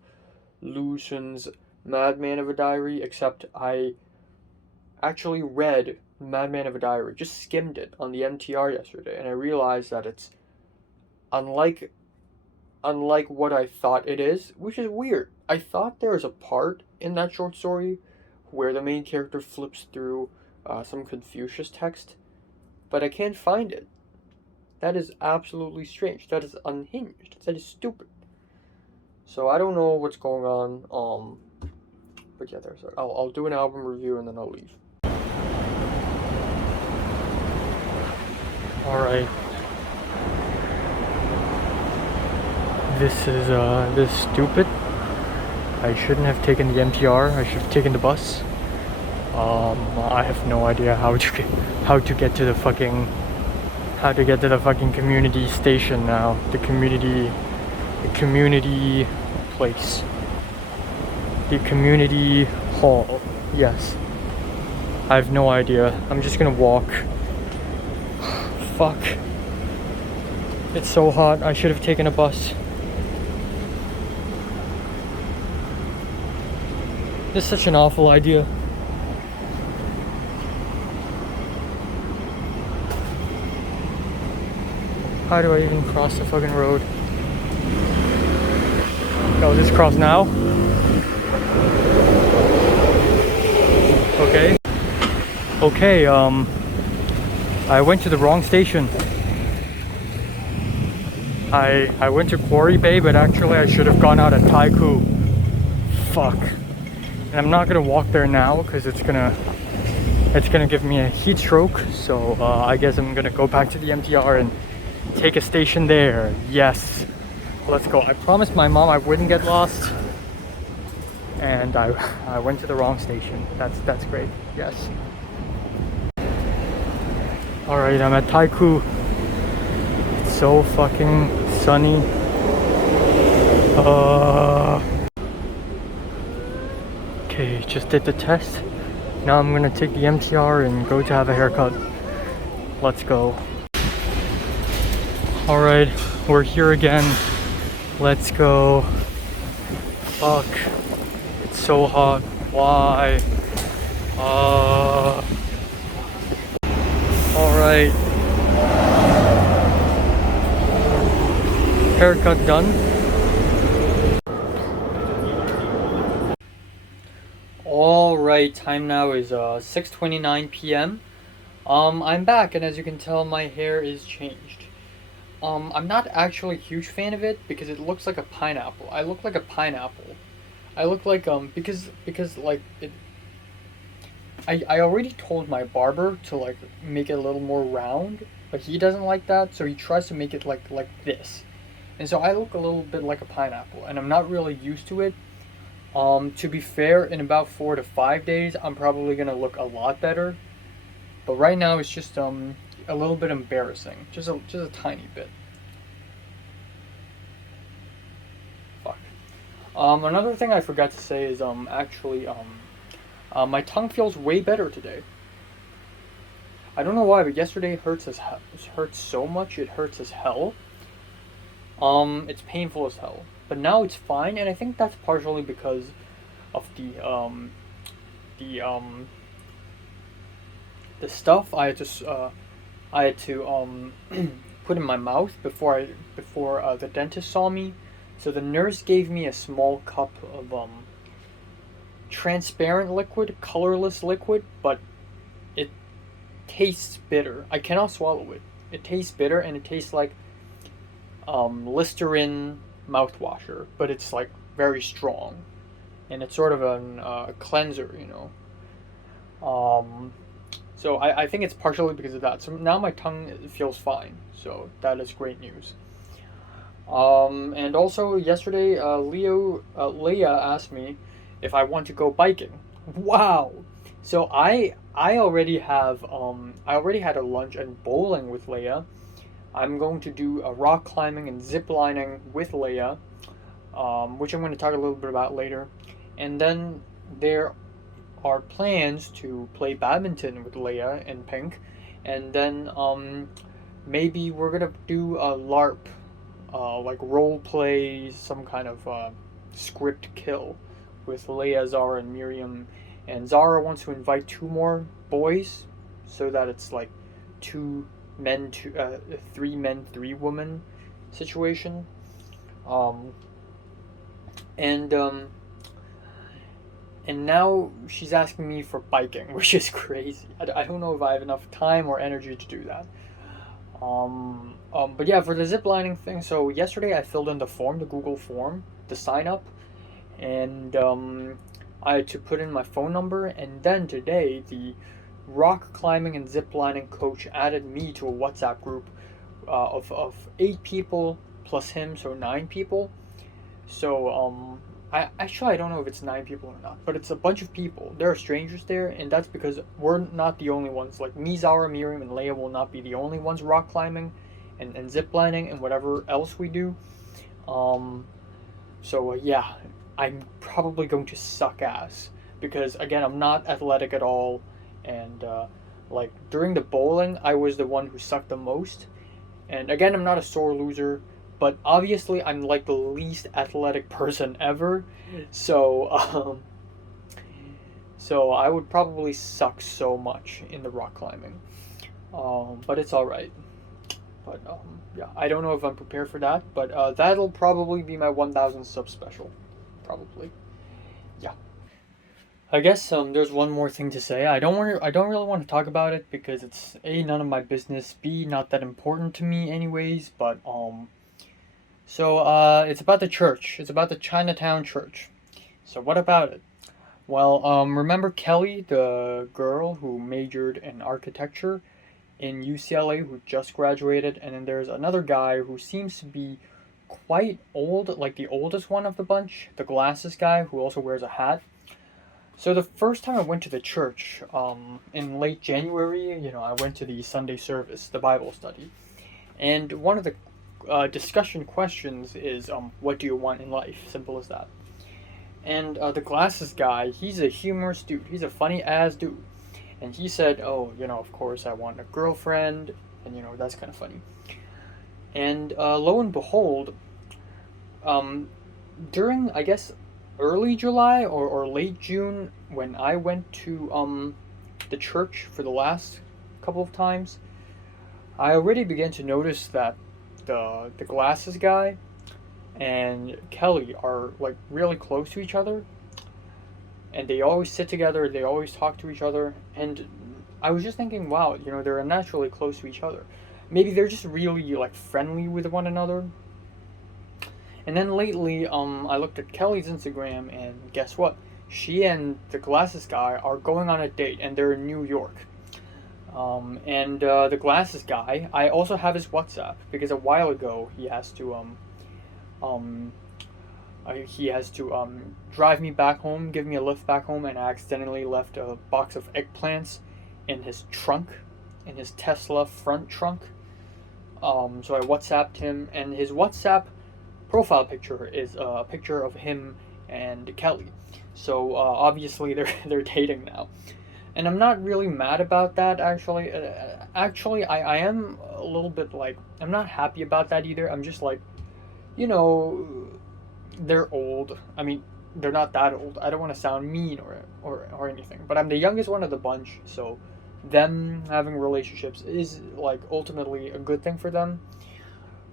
Lucian's Madman of a Diary, except I actually read Madman of a Diary, just skimmed it on the MTR yesterday, and I realized that it's unlike what I thought it is, which is weird. I thought there was a part in that short story where the main character flips through some Confucius text, but I can't find it. That is absolutely strange. That is unhinged. That is stupid. So I don't know what's going on. But yeah, there's that. I'll do an album review and then I'll leave. All right. This is stupid. I shouldn't have taken the MTR. I should have taken the bus. I have no idea how to get to the fucking community station now. The community place. The community hall. Yes. I have no idea. I'm just gonna walk. Fuck. It's so hot. I should have taken a bus. This is such an awful idea. How do I even cross the fucking road? Oh, just cross now? Okay. Okay, I went to the wrong station. I went to Quarry Bay, but actually I should have gone out at Taiku. Fuck. And I'm not gonna walk there now because it's gonna give me a heat stroke. So I guess I'm gonna go back to the MTR and take a station there. Yes. Let's go. I promised my mom I wouldn't get lost. and I went to the wrong station. That's great. Yes. All right, I'm at Taiku. It's so fucking sunny. Okay, just did the test. Now I'm gonna take the MTR and go to have a haircut. Let's go. All right, we're here again. Let's go. Fuck. It's so hot. Why? Alright. Haircut done. Alright, time now is 6:29 p.m. I'm back, and as you can tell, my hair is changed. I'm not actually a huge fan of it because it looks like a pineapple. I look like a pineapple. I look like because like it. I already told my barber to like make it a little more round, but he doesn't like that, so he tries to make it like this. And so I look a little bit like a pineapple, and I'm not really used to it. To be fair, in about 4 to 5 days, I'm probably gonna look a lot better. But right now it's just a little bit embarrassing, just a tiny bit. Fuck. Another thing I forgot to say is actually my tongue feels way better today. I don't know why, but yesterday hurts so much it hurts as hell. It's painful as hell. But now it's fine, and I think that's partially because of the stuff I had to put in my mouth before the dentist saw me. So the nurse gave me a small cup of transparent liquid, colorless liquid, but it tastes bitter. I cannot swallow it. It tastes bitter, and it tastes like Listerine mouthwasher, but it's like very strong, and it's sort of a cleanser, you know. So I think it's partially because of that. So now my tongue feels fine. So that is great news. And also yesterday, Leah asked me if I want to go biking. Wow. So I already had a lunch and bowling with Leia. I'm going to do a rock climbing and zip lining with Leia, which I'm going to talk a little bit about later. And then there are plans to play badminton with Leia and Pink, and then maybe we're gonna do a LARP, like role play, some kind of script kill with Leia, Zara, and Miriam. And Zara wants to invite 2 more boys, so that it's like 2 men, 3 men, 3 women situation. And now she's asking me for biking, which is crazy. I don't know if I have enough time or energy to do that. But yeah, for the zip lining thing, so yesterday I filled in the Google form, the sign up, and I had to put in my phone number, and then today the rock climbing and zip lining coach added me to a WhatsApp group of 8 people plus him, so 9 people. So I don't know if it's 9 people or not, but it's a bunch of people. There are strangers there, and that's because we're not the only ones. Like me, Zara, Miriam, and Leia will not be the only ones rock climbing and zip lining and whatever else we do. So yeah, I'm probably going to suck ass because again, I'm not athletic at all, and like during the bowling, I was the one who sucked the most. And again, I'm not a sore loser, but obviously I'm like the least athletic person ever, so so I would probably suck so much in the rock climbing, but it's all right. But yeah, I don't know if I'm prepared for that, but that'll probably be my 1,000 sub special, probably. Yeah. I guess there's one more thing to say. I don't really want to talk about it because it's A, none of my business, B, not that important to me anyways, but so it's about the church. It's about the Chinatown church. So what about it? Well, remember Kelly, the girl who majored in architecture in UCLA who just graduated, and then there's another guy who seems to be quite old, like the oldest one of the bunch, the glasses guy who also wears a hat. So the first time I went to the church, in late January, I went to the Sunday service, the Bible study, and one of the discussion questions is, what do you want in life? Simple as that. And the glasses guy, he's a humorous dude. He's a funny ass dude. And he said, oh, of course I want a girlfriend, and that's kind of funny. And lo and behold, um, during, I guess, early July or late June, when I went to the church for the last couple of times, I already began to notice that the glasses guy and Kelly are like really close to each other, and they always sit together, they always talk to each other, and I was just thinking, wow, they're naturally close to each other. Maybe they're just really like friendly with one another. And then lately, I looked at Kelly's Instagram, and guess what? She and the glasses guy are going on a date, and they're in New York. And the glasses guy, I also have his WhatsApp because a while ago he has to drive me back home, give me a lift back home, and I accidentally left a box of eggplants in his trunk, in his Tesla front trunk. So I WhatsApped him, and his WhatsApp profile picture is a picture of him and Kelly. So obviously they're dating now, and I'm not really mad about that. Actually, I am a little bit like, I'm not happy about that either. I'm just like, they're old. I mean, they're not that old. I don't want to sound mean or anything, but I'm the youngest one of the bunch, so them having relationships is like ultimately a good thing for them.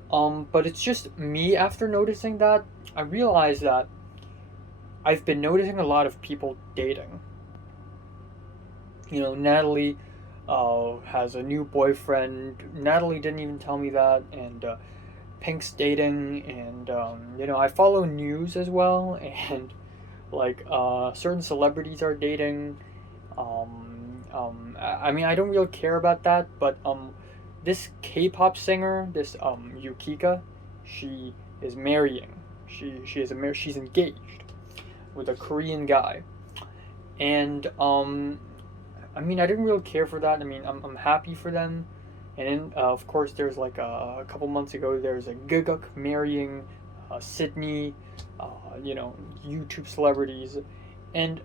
But it's just me, after noticing that, I realized that I've been noticing a lot of people dating. Natalie has a new boyfriend. Natalie didn't even tell me that, and Pink's dating, and I follow news as well, and like certain celebrities are dating. I mean, I don't really care about that, but this K-pop singer, this Yukika, she is marrying. She's engaged with a Korean guy, and I mean, I didn't really care for that. I mean, I'm happy for them. And then, of course, there's like a couple months ago, there's a Guguk marrying Sydney, YouTube celebrities. And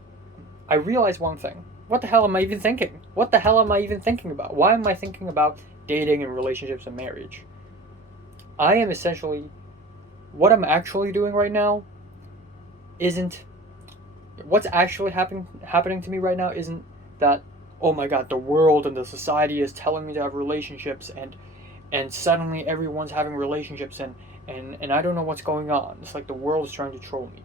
I realized one thing. What the hell am I even thinking? What the hell am I even thinking about? Why am I thinking about dating and relationships and marriage? I am essentially, what I'm actually doing right now isn't, what's actually happening to me right now isn't that, oh my god, the world and the society is telling me to have relationships, and suddenly everyone's having relationships, and I don't know what's going on. It's like the world is trying to troll me.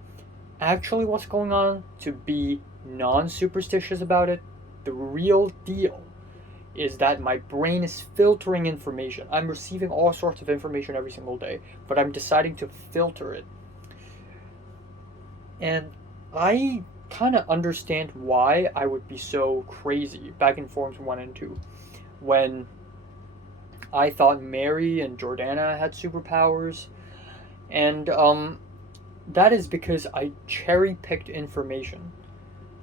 Actually, what's going on, to be non-superstitious about it, the real deal is that my brain is filtering information. I'm receiving all sorts of information every single day, but I'm deciding to filter it. And I kind of understand why I would be so crazy back in Forms 1 and 2 when I thought Mary and Jordana had superpowers, and that is because I cherry-picked information.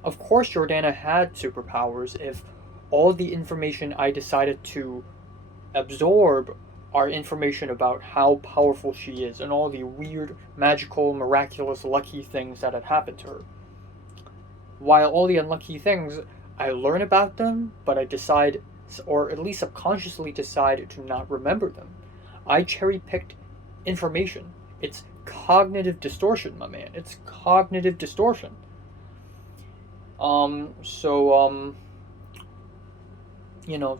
Of course Jordana had superpowers if all the information I decided to absorb are information about how powerful she is and all the weird, magical, miraculous, lucky things that had happened to her. While all the unlucky things, I learn about them, but I decide, or at least subconsciously decide, to not remember them. I cherry-picked information. It's cognitive distortion, my man. It's cognitive distortion.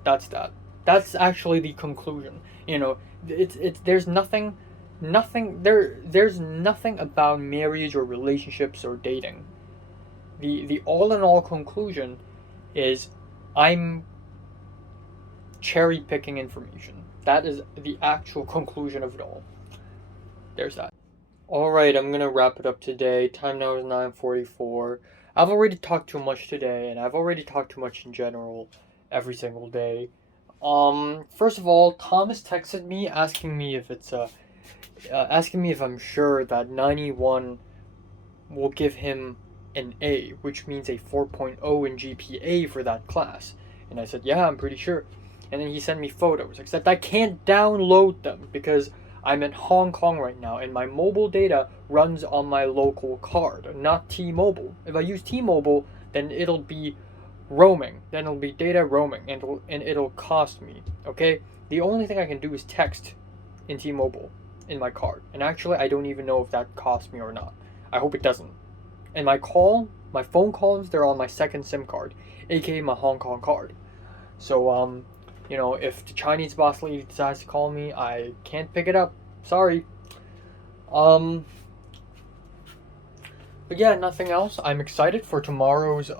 That's that. That's actually the conclusion. There's nothing there's nothing about marriage or relationships or dating. The all in all conclusion is I'm cherry picking information. That is the actual conclusion of it all. There's that. Alright, I'm gonna wrap it up today. Time now is 9:44. I've already talked too much today, and I've already talked too much in general every single day. First of all, Thomas texted me asking me asking me if I'm sure that 91 will give him an A, which means a 4.0 in GPA for that class. And I said, yeah, I'm pretty sure. And then he sent me photos, except I can't download them because I'm in Hong Kong right now and my mobile data runs on my local card, not T-Mobile. If I use T-Mobile, then it'll be roaming. Then it'll be data roaming and it'll cost me, okay? The only thing I can do is text in T-Mobile in my card. And actually, I don't even know if that costs me or not. I hope it doesn't. And my phone calls, they're on my second SIM card, aka my Hong Kong card. So, if the Chinese boss lady decides to call me, I can't pick it up. Sorry. But yeah, nothing else. I'm excited for tomorrow's.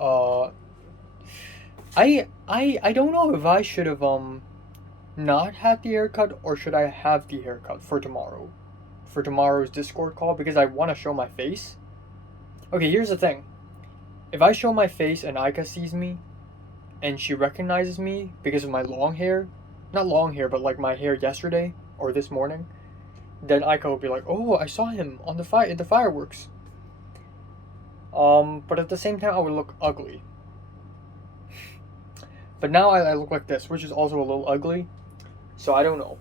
I don't know if I should have not had the haircut or should I have the haircut for tomorrow's Discord call because I want to show my face. Okay, here's the thing. If I show my face and Aika sees me, and she recognizes me because of my long hair, not long hair, but like my hair yesterday or this morning, then Aika will be like, "Oh, I saw him on the fireworks." But at the same time, I would look ugly. But now I look like this, which is also a little ugly. So I don't know.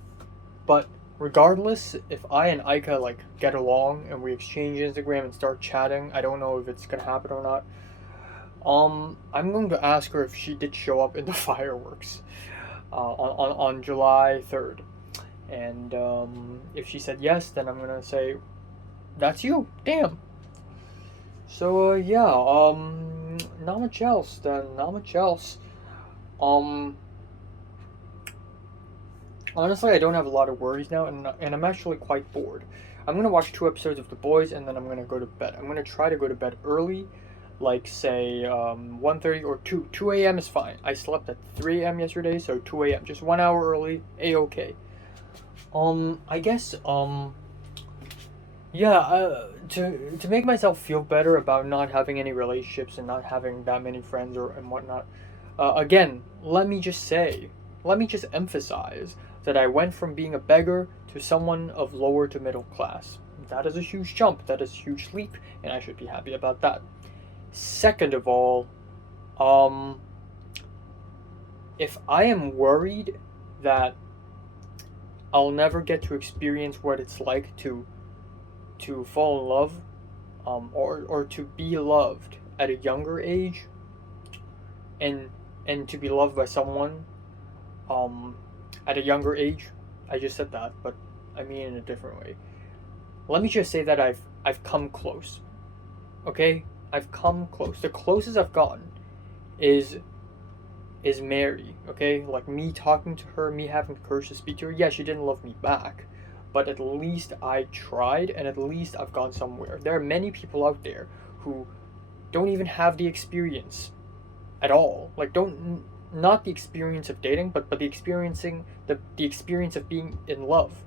But regardless, if I and Aika like get along and we exchange Instagram and start chatting, I don't know if it's gonna happen or not. I'm going to ask her if she did show up in the fireworks on July 3rd. And if she said yes, then I'm gonna say, that's you, damn. So yeah, not much else then, not much else. Honestly, I don't have a lot of worries now, and I'm actually quite bored. I'm gonna watch 2 episodes of The Boys, and then I'm gonna go to bed. I'm gonna try to go to bed early, like say 1:30 or 2 a.m. is fine. I slept at 3 a.m. yesterday, so 2 a.m. just 1 hour early, a-okay. I guess yeah, to make myself feel better about not having any relationships and not having that many friends and whatnot. Again, let me just emphasize that I went from being a beggar to someone of lower to middle class. That is a huge jump. That is a huge leap, and I should be happy about that. Second of all, if I am worried that I'll never get to experience what it's like to fall in love, or to be loved at a younger age, and to be loved by someone, at a younger age. I just said that, but I mean in a different way. Let me just say that I've come close. Okay? I've come close. The closest I've gotten is Mary, okay? Like me talking to her, me having the courage to speak to her. Yeah, she didn't love me back, but at least I tried, and at least I've gone somewhere. There are many people out there who don't even have the experience at all. Like, not the experience of dating, but the experience of being in love,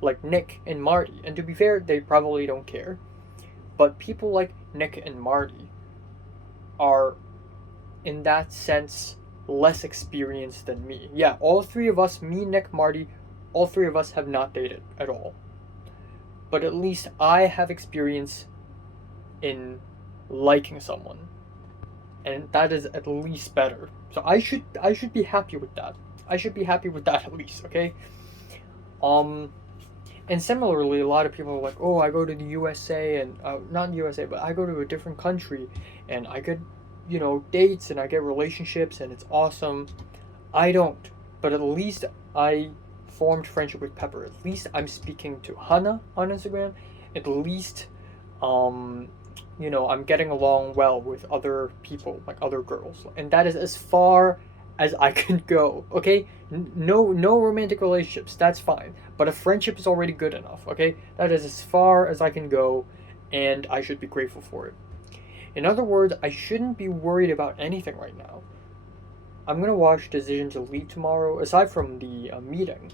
like Nick and Marty. And to be fair, they probably don't care. But people like Nick and Marty are, in that sense, less experienced than me. Yeah, all 3 of us, me, Nick, Marty, all 3 of us have not dated at all. But at least I have experience in liking someone. And that is at least better. So I should be happy with that. I should be happy with that at least, okay? And similarly, a lot of people are like, oh, I go to the USA and not USA, but I go to a different country and I get, dates and I get relationships and it's awesome. I don't, but at least I formed friendship with Pepper. At least I'm speaking to Hannah on Instagram. At least, I'm getting along well with other people, like other girls, and that is as far as I can go. Okay, no romantic relationships. That's fine, but a friendship is already good enough. Okay, that is as far as I can go, and I should be grateful for it. In other words, I shouldn't be worried about anything right now. I'm gonna watch Decision to Leave tomorrow, aside from the meeting.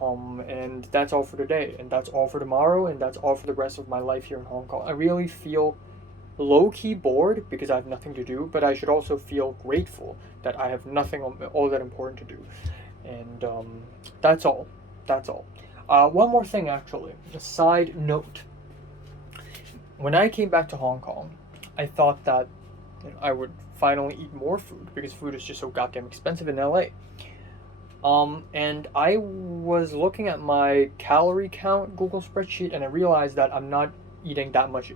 And that's all for today, and that's all for tomorrow, and that's all for the rest of my life here in Hong Kong. I really feel low-key bored because I have nothing to do, but I should also feel grateful that I have nothing all that important to do. And that's all. One more thing, actually. A side note. When I came back to Hong Kong, I thought that I would finally eat more food because food is just so goddamn expensive in LA. And I was looking at my calorie count Google spreadsheet and I realized that I'm not eating that much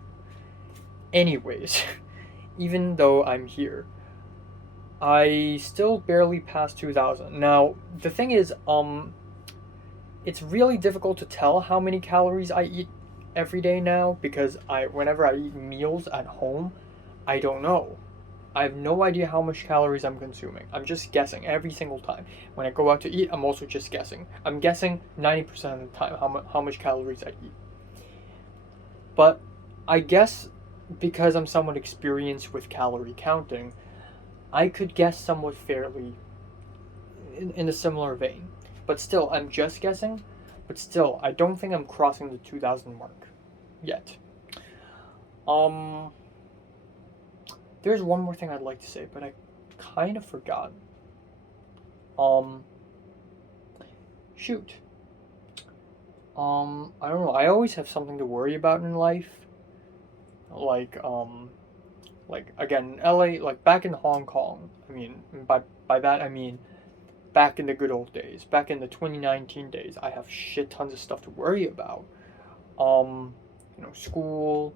anyways, even though I'm here. I still barely passed 2,000. Now, the thing is, it's really difficult to tell how many calories I eat every day now because whenever I eat meals at home, I don't know. I have no idea how much calories I'm consuming. I'm just guessing every single time. When I go out to eat, I'm also just guessing. I'm guessing 90% of the time how much calories I eat. But I guess because I'm somewhat experienced with calorie counting, I could guess somewhat fairly in a similar vein. But still, I'm just guessing. But still, I don't think I'm crossing the 2,000 mark yet. There's one more thing I'd like to say, but I kind of forgot. Shoot. I don't know. I always have something to worry about in life. Like again, LA, like back in Hong Kong. I mean, by that I mean back in the good old days, back in the 2019 days. I have shit tons of stuff to worry about. School,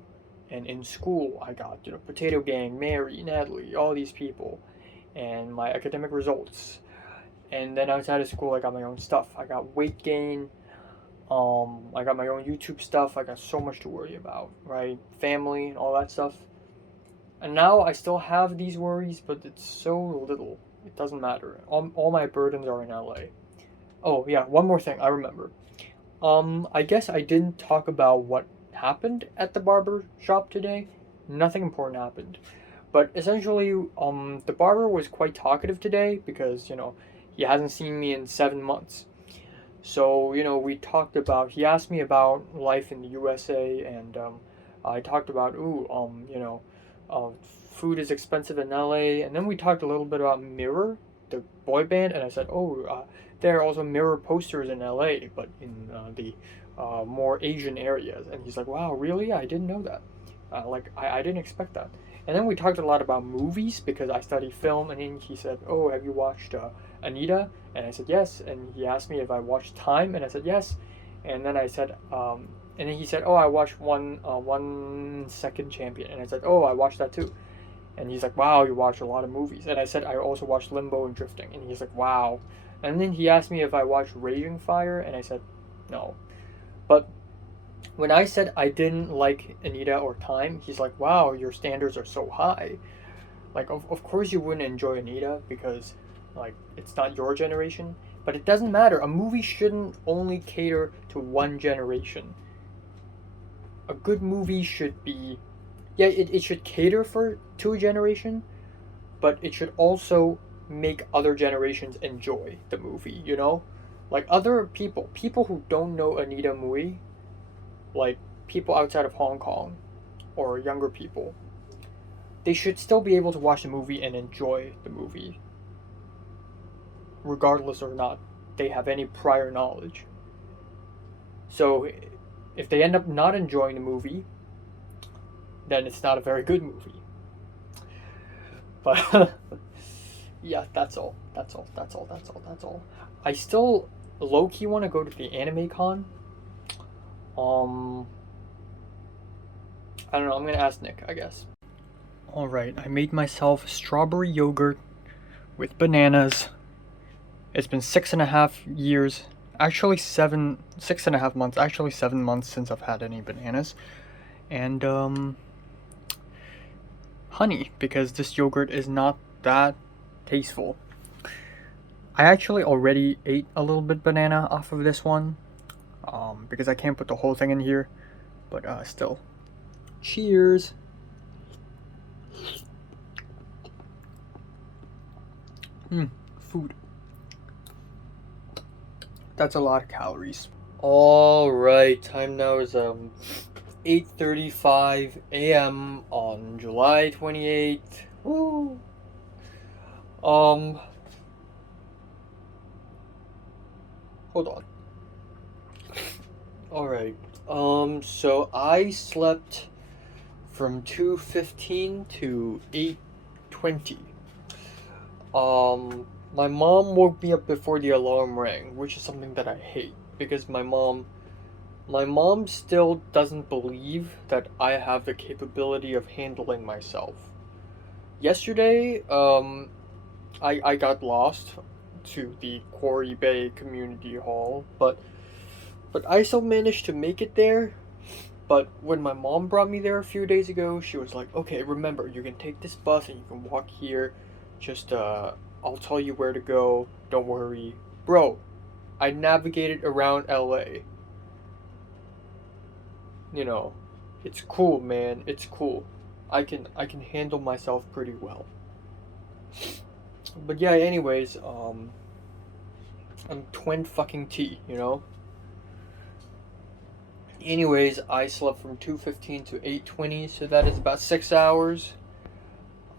and in school I got Potato Gang, Mary, Natalie, all these people, and my academic results. And then outside of school, I got my own stuff. I got weight gain. I got my own YouTube stuff. I got so much to worry about, right? Family and all that stuff. And now I still have these worries, but it's so little. It doesn't matter. All my burdens are in LA. Oh yeah, one more thing I remember. I guess I didn't talk about what happened at the barber shop today. Nothing important happened. But essentially, the barber was quite talkative today because, he hasn't seen me in 7 months. So, he asked me about life in the USA, and I talked about, food is expensive in LA. And then we talked a little bit about Mirror, the boy band, and I said, there are also Mirror posters in LA, but in the more Asian areas. And he's like, wow, really? I didn't know that. I didn't expect that. And then we talked a lot about movies because I study film, and then he said, oh, have you watched Anita? And I said, yes. And he asked me if I watched Time, and I said, yes. And then I said, and then he said, oh, I watched 1 Second Champion. And I said, oh, I watched that too. And he's like, wow, you watch a lot of movies. And I said, I also watched Limbo and Drifting. And he's like, wow. And then he asked me if I watched Raging Fire, and I said, no. But when I said I didn't like Anita or Time, he's like, wow, your standards are so high. Like, of course you wouldn't enjoy Anita because, it's not your generation. But it doesn't matter. A movie shouldn't only cater to one generation. A good movie should be... Yeah, it should cater to a generation, but it should also make other generations enjoy the movie, Like other people who don't know Anita Mui, like people outside of Hong Kong or younger people, they should still be able to watch the movie and enjoy the movie, regardless or not they have any prior knowledge. So if they end up not enjoying the movie, then it's not a very good movie. But yeah, that's all. I still low-key want to go to the anime con. I don't know, I'm gonna ask Nick, I guess. Alright, I made myself strawberry yogurt with bananas. It's been 6.5 years, actually 6.5 months, actually 7 months since I've had any bananas. And, honey, because this yogurt is not that tasteful. I actually already ate a little bit banana off of this one, because I can't put the whole thing in here, but still. Cheers! Food. That's a lot of calories. Alright, time now is 8:35 a.m. on July 28th. Woo! Hold on. So I slept from 2:15 to 8:20. My mom woke me up before the alarm rang, which is something that I hate because my mom still doesn't believe that I have the capability of handling myself. Yesterday, I got lost to the Quarry Bay Community Hall, but I still managed to make it there. But when my mom brought me there a few days ago, she was like, "Okay, remember, you can take this bus and you can walk here. Just I'll tell you where to go. Don't worry, bro." I navigated around LA. You know, it's cool, man. It's cool. I can handle myself pretty well. But yeah, anyways, I'm twin fucking T, you know? Anyways, I slept from 2:15 to 8:20, so that is about 6 hours.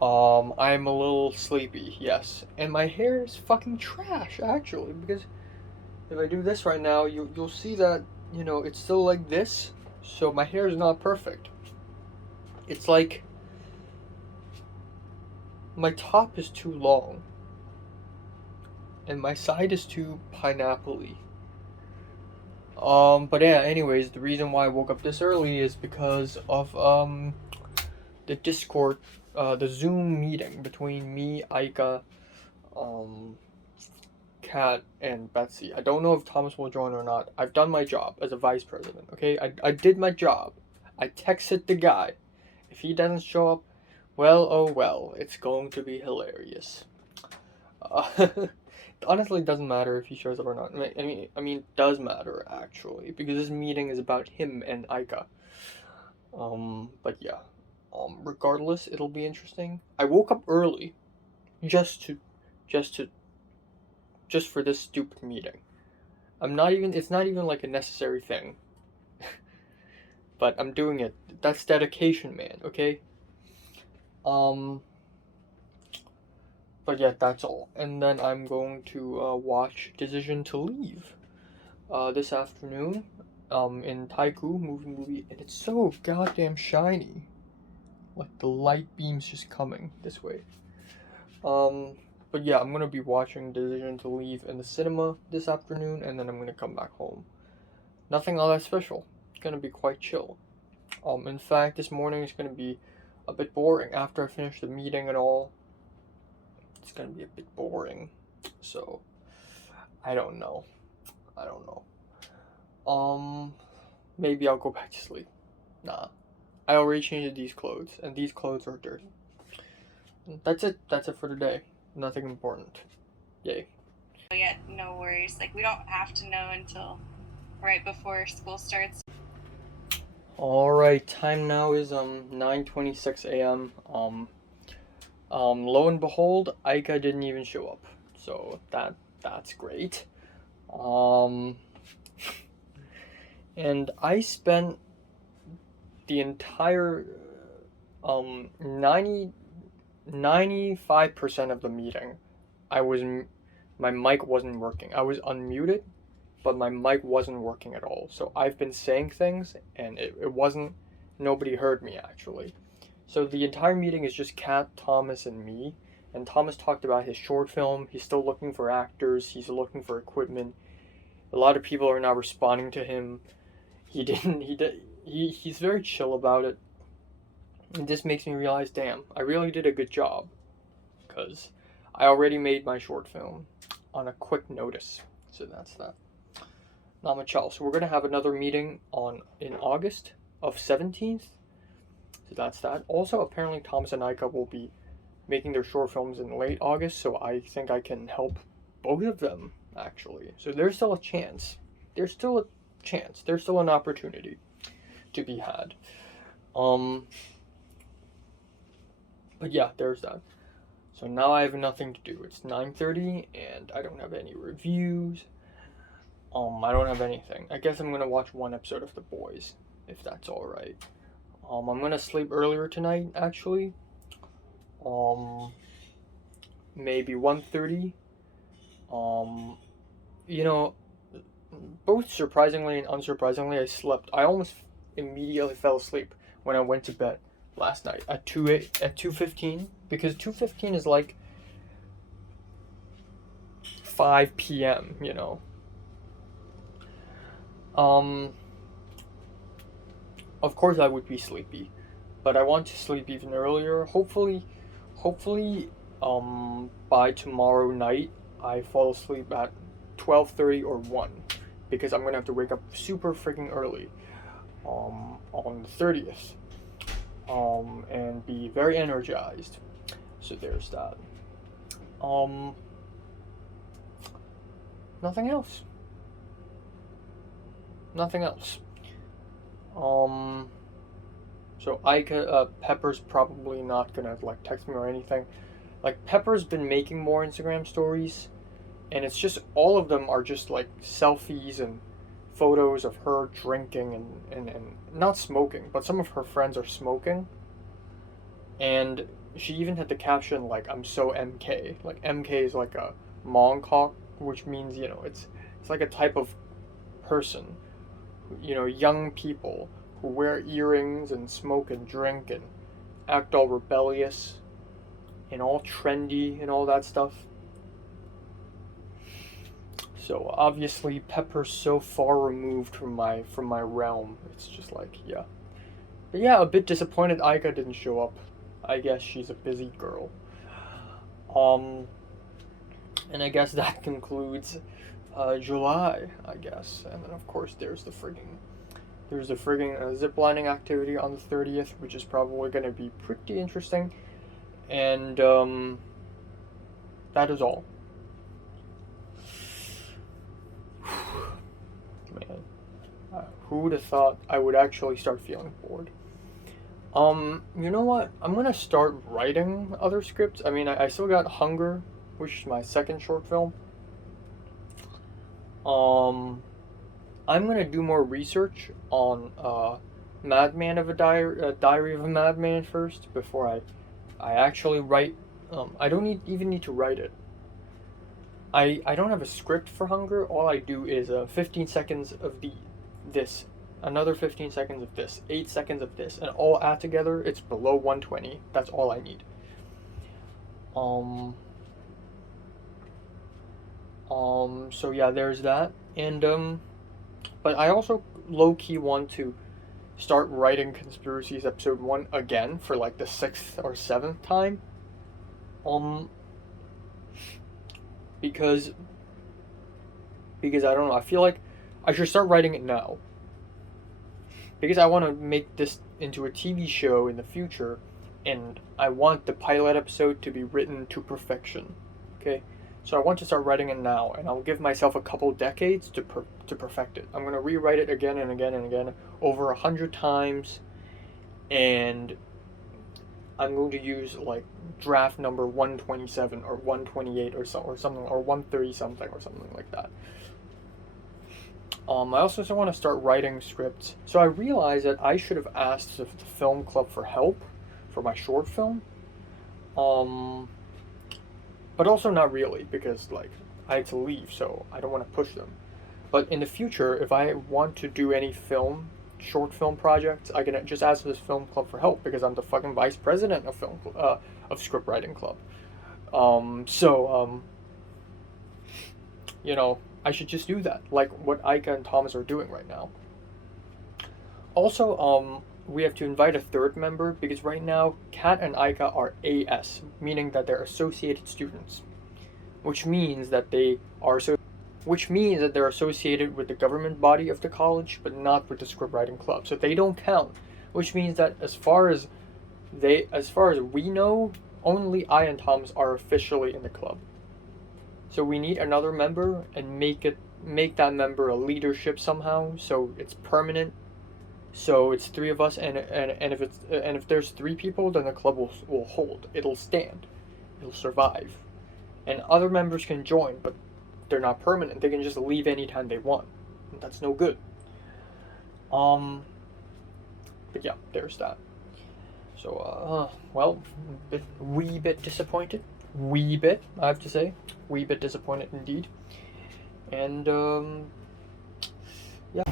I'm a little sleepy, yes. And my hair is fucking trash, actually, because if I do this right now, you'll see that, it's still like this, so my hair is not perfect. It's like my top is too long, and my side is too pineapple-y. But yeah, anyways, the reason why I woke up this early is because of, the Discord, the Zoom meeting between me, Aika, um, Kat, and Betsy. I don't know if Thomas will join or not. I've done my job as a vice president, okay? I did my job. I texted the guy. If he doesn't show up, well, oh well, it's going to be hilarious. It honestly doesn't matter if he shows up or not. I mean, it does matter actually because this meeting is about him and Aika. But yeah. Regardless, it'll be interesting. I woke up early just to, just to, just for this stupid meeting. It's not even like a necessary thing, but I'm doing it. That's dedication, man. Okay. Um, but yeah, that's all. And then I'm going to watch Decision to Leave this afternoon in Taiku movie, and it's so goddamn shiny. Like the light beams just coming this way. But yeah, I'm gonna be watching Decision to Leave in the cinema this afternoon, and then I'm gonna come back home. Nothing all that special. It's gonna be quite chill. In fact, this morning is gonna be a bit boring after I finish the meeting and all. It's gonna be a bit boring, so I don't know. I don't know. Maybe I'll go back to sleep. Nah, I already changed these clothes, and these clothes are dirty. That's it. That's it for today. Nothing important. Yay. Yeah, no worries. Like, we don't have to know until right before school starts. All right. Time now is 9:26 a.m. Lo and behold, Aika didn't even show up. So that's great. And I spent the entire 95% of the meeting. My mic wasn't working. I was unmuted, but my mic wasn't working at all. So I've been saying things, and it wasn't. Nobody heard me actually. So the entire meeting is just Kat, Thomas, and me. And Thomas talked about his short film. He's still looking for actors. He's looking for equipment. A lot of people are now responding to him. He's very chill about it. And this makes me realize, damn, I really did a good job. Because I already made my short film on a quick notice. So that's that. Not much else. So we're going to have another meeting in August of 17th. So that's that. Also, apparently Thomas and Aika will be making their short films in late August. So I think I can help both of them, actually. So there's still a chance. There's still a chance. There's still an opportunity to be had. But yeah, there's that. So now I have nothing to do. It's 9:30 and I don't have any reviews. I don't have anything. I guess I'm gonna watch one episode of The Boys, if that's alright. I'm gonna sleep earlier tonight, actually. Maybe 1:30. You know, both surprisingly and unsurprisingly, I immediately fell asleep when I went to bed last night at 2:15, because 2:15 is like 5 p.m., you know. Of course I would be sleepy, but I want to sleep even earlier. Hopefully, by tomorrow night I fall asleep at 12:30 or 1, because I'm gonna have to wake up super freaking early, on the 30th, and be very energized. So there's that. Um, Nothing else. Nothing else. So Pepper's probably not gonna like text me or anything. Like, Pepper's been making more Instagram stories, and it's just all of them are just like selfies and photos of her drinking and not smoking, but some of her friends are smoking. And she even had the caption like, "I'm so MK." Like, MK is like a Mongkok, which means, you know, it's like a type of person, you know, young people who wear earrings and smoke and drink and act all rebellious and all trendy and all that stuff. So obviously Pepper's so far removed from my realm. It's just like, yeah. But yeah, a bit disappointed Aika didn't show up. I guess she's a busy girl. And I guess that concludes July, I guess. And then of course there's the frigging ziplining activity on the 30th, which is probably going to be pretty interesting. And that is all. Man, who would have thought I would actually start feeling bored? You know what? I'm gonna start writing other scripts. I mean, I still got Hunger, which is my second short film. I'm gonna do more research on Madman of a Diary of a Madman first before I actually write. I don't even need to write it. I don't have a script for Hunger. All I do is 15 seconds of this, another 15 seconds of this, 8 seconds of this, and all add together, it's below 120. That's all I need. So yeah, there's that. And but I also low-key want to start writing Conspiracies Episode 1 again for like the 6th or 7th time. Because I don't know, I feel like I should start writing it now. Because I want to make this into a TV show in the future, and I want the pilot episode to be written to perfection. Okay? So I want to start writing it now, and I'll give myself a couple decades to perfect it. I'm going to rewrite it again and again and again, over 100 times, and I'm going to use like draft number 127 or 128 or something, or 130 something or something like that. I also want to start writing scripts. So I realized that I should have asked the film club for help for my short film. But also not really, because like I had to leave, so I don't want to push them. But in the future, if I want to do any short film projects, I can just ask this film club for help, because I'm the fucking vice president of script writing club. You know, I should just do that, like what Aika and Thomas are doing right now. Also, we have to invite a third member, because right now Kat and Aika are AS, meaning that they're associated students, which means that they're associated with the government body of the college, but not with the scriptwriting club, so they don't count. Which means that as far as we know, only I and Thomas are officially in the club. So we need another member and make that member a leadership somehow, so it's permanent. So it's 3 of us, and if there's 3 people, then the club will hold. It'll stand. It'll survive. And other members can join, but they're not permanent. They can just leave anytime they want. And that's no good. But yeah, there's that. So well, wee bit disappointed. Wee bit, I have to say. Wee bit disappointed indeed. And yeah.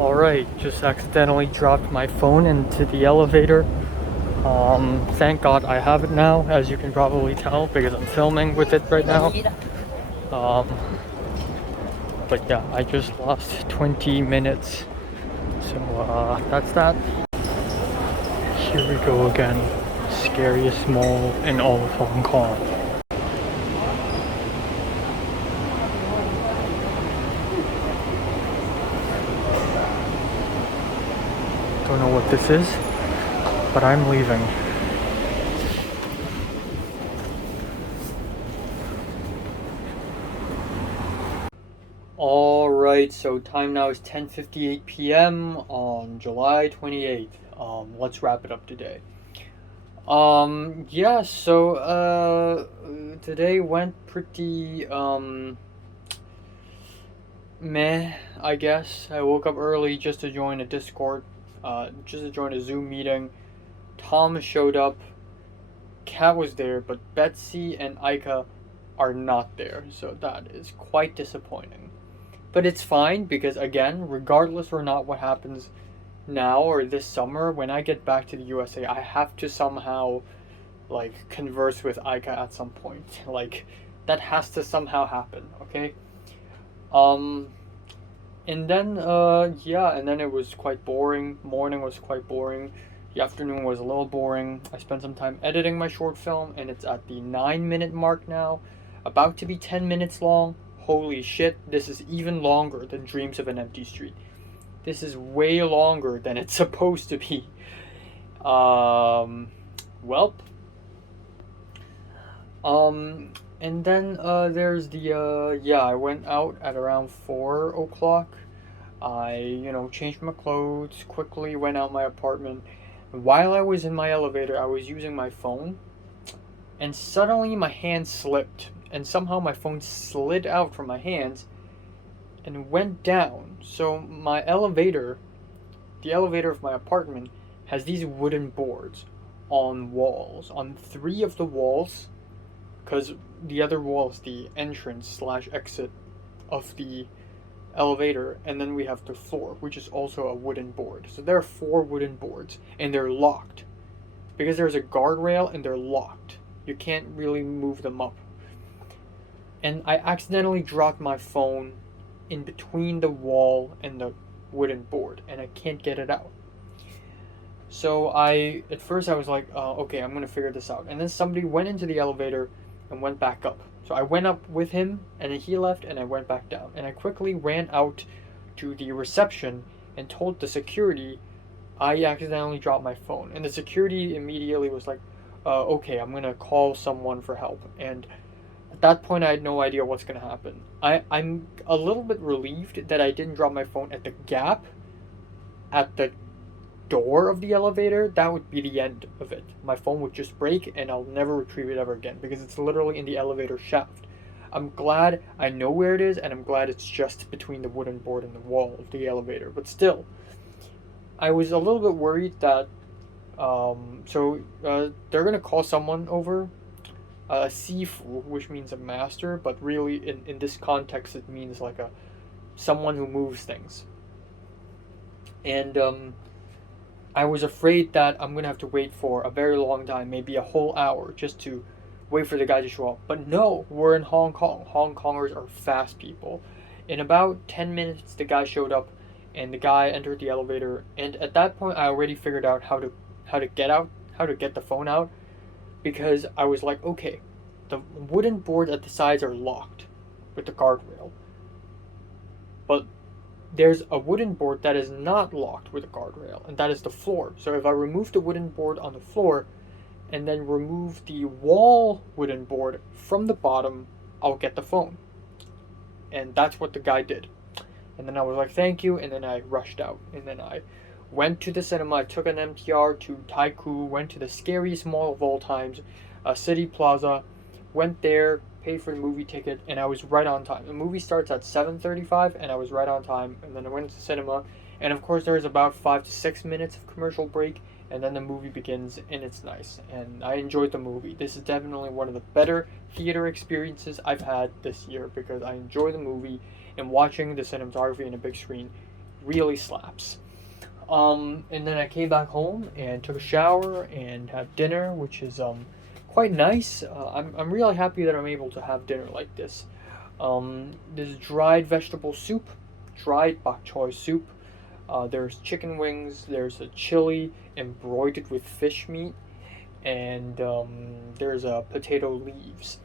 Alright, just accidentally dropped my phone into the elevator. Thank God I have it now, as you can probably tell, because I'm filming with it right now. Um, but yeah, I just lost 20 minutes. So, that's that. Here we go again. Scariest mall in all of Hong Kong. Don't know what this is, but I'm leaving. Alright, so time now is 10:58 p.m. on July 28th. Let's wrap it up today. Yeah, so, today went pretty, meh, I guess. I woke up early just to join a Discord, just to join a Zoom meeting. Tom showed up, Kat was there, but Betsy and Aika are not there, so that is quite disappointing. But it's fine because, again, regardless or not what happens now or this summer, when I get back to the USA, I have to somehow, like, converse with Aika at some point. Like, that has to somehow happen, okay? Um, and then, yeah, and then it was quite boring. Morning was quite boring. The afternoon was a little boring. I spent some time editing my short film, and it's at the 9-minute mark now. About to be 10 minutes long. Holy shit, this is even longer than Dreams of an Empty Street. This is way longer than it's supposed to be. Welp. And then there's the yeah, I went out at around 4 o'clock. I changed my clothes, quickly went out my apartment. While I was in my elevator, I was using my phone, and suddenly my hand slipped, and somehow my phone slid out from my hands and went down. So my elevator, the elevator of my apartment, has these wooden boards on walls, on 3 of the walls, because the other wall is the entrance slash exit of the elevator, and then we have the floor, which is also a wooden board. So there are 4 wooden boards, and they're locked because there's a guardrail, and they're locked. You can't really move them up. And I accidentally dropped my phone in between the wall and the wooden board, and I can't get it out. So at first I was like, okay, I'm gonna figure this out. And then somebody went into the elevator and went back up. So I went up with him, and then he left, and I went back down. And I quickly ran out to the reception and told the security I accidentally dropped my phone. And the security immediately was like, okay, I'm gonna call someone for help. And at that point, I had no idea what's gonna happen. I'm a little bit relieved that I didn't drop my phone at the gap at the door of the elevator. That would be the end of it. My phone would just break, and I'll never retrieve it ever again because it's literally in the elevator shaft. I'm glad I know where it is, and I'm glad it's just between the wooden board and the wall of the elevator. But still, I was a little bit worried that they're gonna call someone over, a sifu, which means a master, but really in this context it means like a someone who moves things. And I was afraid that I'm gonna have to wait for a very long time, maybe a whole hour, just to wait for the guy to show up. But no, we're in Hong Kong. Hong Kongers are fast people. In about 10 minutes, the guy showed up, and the guy entered the elevator. And at that point, I already figured out how to get the phone out, because I was like, okay, the wooden boards at the sides are locked with the guardrail, but there's a wooden board that is not locked with a guardrail, and that is the floor. So if I remove the wooden board on the floor and then remove the wall wooden board from the bottom, I'll get the phone. And that's what the guy did. And then I was like, thank you, and then I rushed out. And then I went to the cinema, I took an MTR to Taikoo, went to the scariest mall of all times, City Plaza, went there, paid for the movie ticket, and I was right on time. The movie starts at 7:35, and I was right on time. And then I went to the cinema, and of course there's about 5 to 6 minutes of commercial break, and then the movie begins, and it's nice. And I enjoyed the movie. This is definitely one of the better theater experiences I've had this year, because I enjoy the movie, and watching the cinematography in a big screen really slaps. And then I came back home and took a shower and had dinner, which is quite nice. I'm really happy that I'm able to have dinner like this. There's dried vegetable soup, dried bok choy soup. There's chicken wings. There's a chili embroidered with fish meat, and there's potato leaves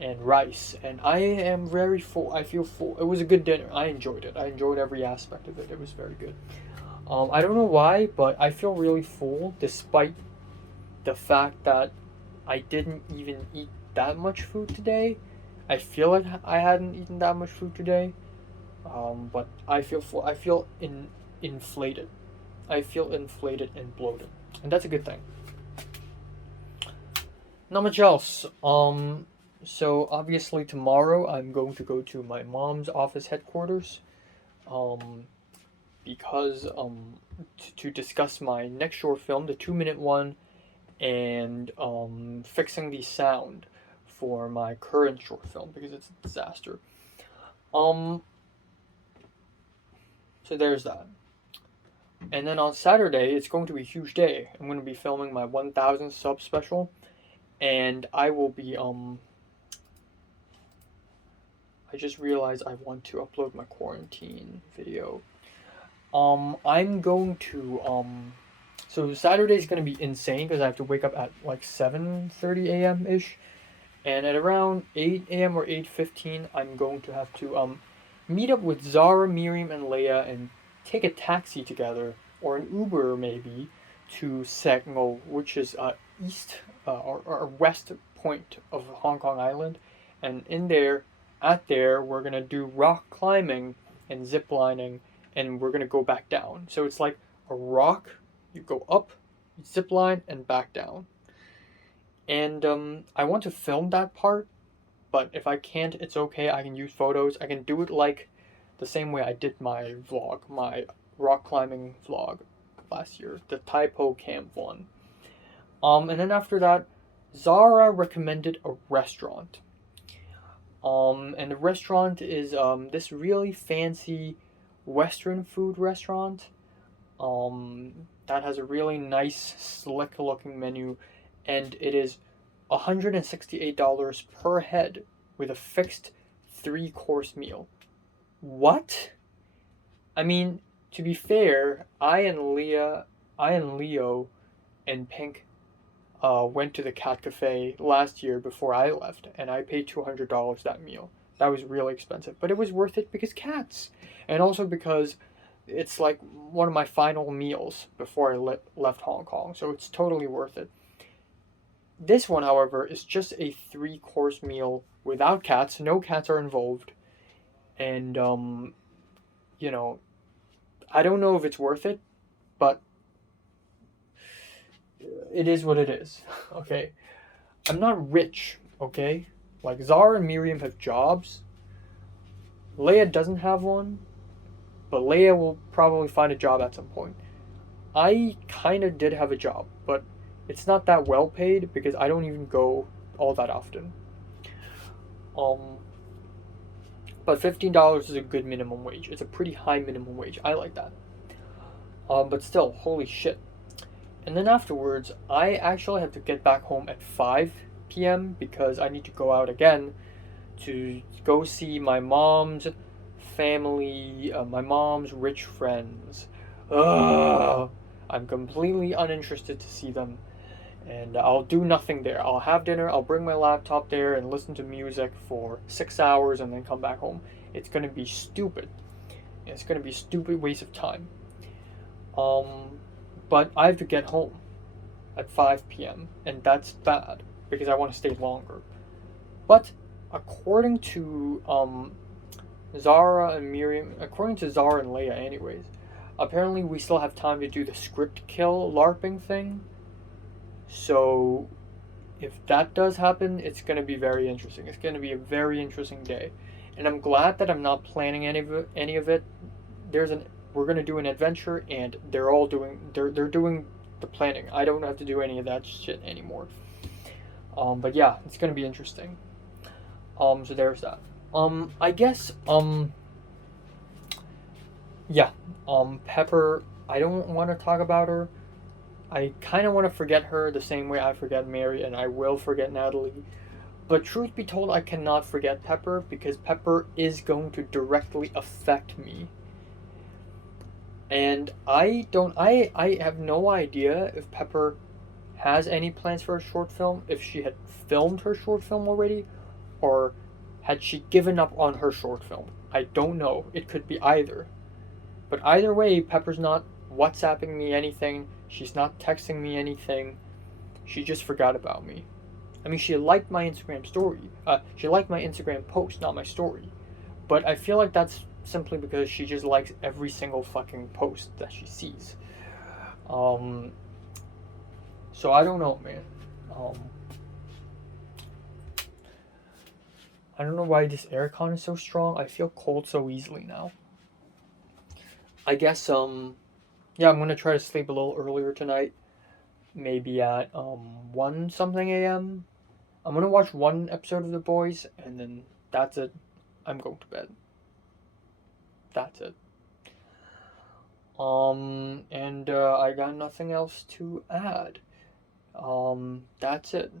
and rice. And I am very full. I feel full. It was a good dinner. I enjoyed it. I enjoyed every aspect of it. It was very good. I don't know why, but I feel really full despite the fact that I didn't even eat that much food today. I feel like I hadn't eaten that much food today, but I feel full. I feel inflated. I feel inflated and bloated, and that's a good thing. Not much else. So obviously tomorrow I'm going to go to my mom's office headquarters, um, because to discuss my next short film, the 2 minute one, and fixing the sound for my current short film because it's a disaster. Um, so there's that. And then on Saturday, it's going to be a huge day. I'm going to be filming my 1,000 sub special, and I will be I just realized I want to upload my quarantine video. I'm going to So Saturday's gonna be insane because I have to wake up at like 7:30 a.m. ish, and at around 8 a.m. or 8:15, I'm going to have to meet up with Zara, Miriam, and Leia and take a taxi together or an Uber maybe to Sekmo, which is east or west point of Hong Kong Island, and at there, we're gonna do rock climbing and zip lining, and we're gonna go back down. So it's like a rock. You go up, zip line, and back down. And I want to film that part, but if I can't, it's okay. I can use photos. I can do it like the same way I did my vlog, my rock climbing vlog last year, the Taipo Camp one. And then after that, Zara recommended a restaurant. And the restaurant is this really fancy Western food restaurant. That has a really nice, slick looking menu, and it is $168 per head with a fixed 3-course meal. What? I mean, to be fair, I and Leo, and Pink went to the Cat Cafe last year before I left, and I paid $200 that meal. That was really expensive, but it was worth it because cats, and also because it's like one of my final meals before I left Hong Kong, so it's totally worth it. This one, however, is just a 3-course meal without cats. No cats are involved, and you know, I don't know if it's worth it, but it is what it is. Okay, I'm not rich. Okay, like Zara and Miriam have jobs. Leia doesn't have one, but Leia will probably find a job at some point. I kind of did have a job, but it's not that well paid because I don't even go all that often. Um, but $15 is a good minimum wage. It's a pretty high minimum wage. I like that. But still, holy shit. And then afterwards, I actually have to get back home at 5 p.m. because I need to go out again to go see my mom's family, my mom's rich friends. Ugh. I'm completely uninterested to see them, and I'll do nothing there. I'll have dinner, I'll bring my laptop there and listen to music for 6 hours and then come back home. It's gonna be stupid. It's gonna be a stupid waste of time. But I have to get home at 5 p.m. and that's bad because I want to stay longer. But according to Zara and Miriam, according to Zara and Leia, anyways, apparently we still have time to do the script kill LARPing thing. So if that does happen, it's going to be very interesting. It's going to be a very interesting day, and I'm glad that I'm not planning any of it. We're going to do an adventure, and they're doing the planning. I don't have to do any of that shit anymore. But yeah, it's going to be interesting. So there's that. I guess Yeah. Pepper. I don't want to talk about her. I kind of want to forget her the same way I forget Mary, and I will forget Natalie. But truth be told, I cannot forget Pepper because Pepper is going to directly affect me. And I have no idea if Pepper has any plans for a short film, if she had filmed her short film already, or had she given up on her short film. I don't know. It could be either. But either way, Pepper's not WhatsApping me anything. She's not texting me anything. She just forgot about me. I mean, she liked my Instagram story. She liked my Instagram post, not my story. But I feel like that's simply because she just likes every single fucking post that she sees. Um, so I don't know, man. Um, I don't know why this aircon is so strong. I feel cold so easily now. I guess yeah, I'm gonna try to sleep a little earlier tonight. Maybe at 1 something a.m. I'm gonna watch one episode of The Boys and then that's it. I'm going to bed. That's it. And I got nothing else to add. That's it.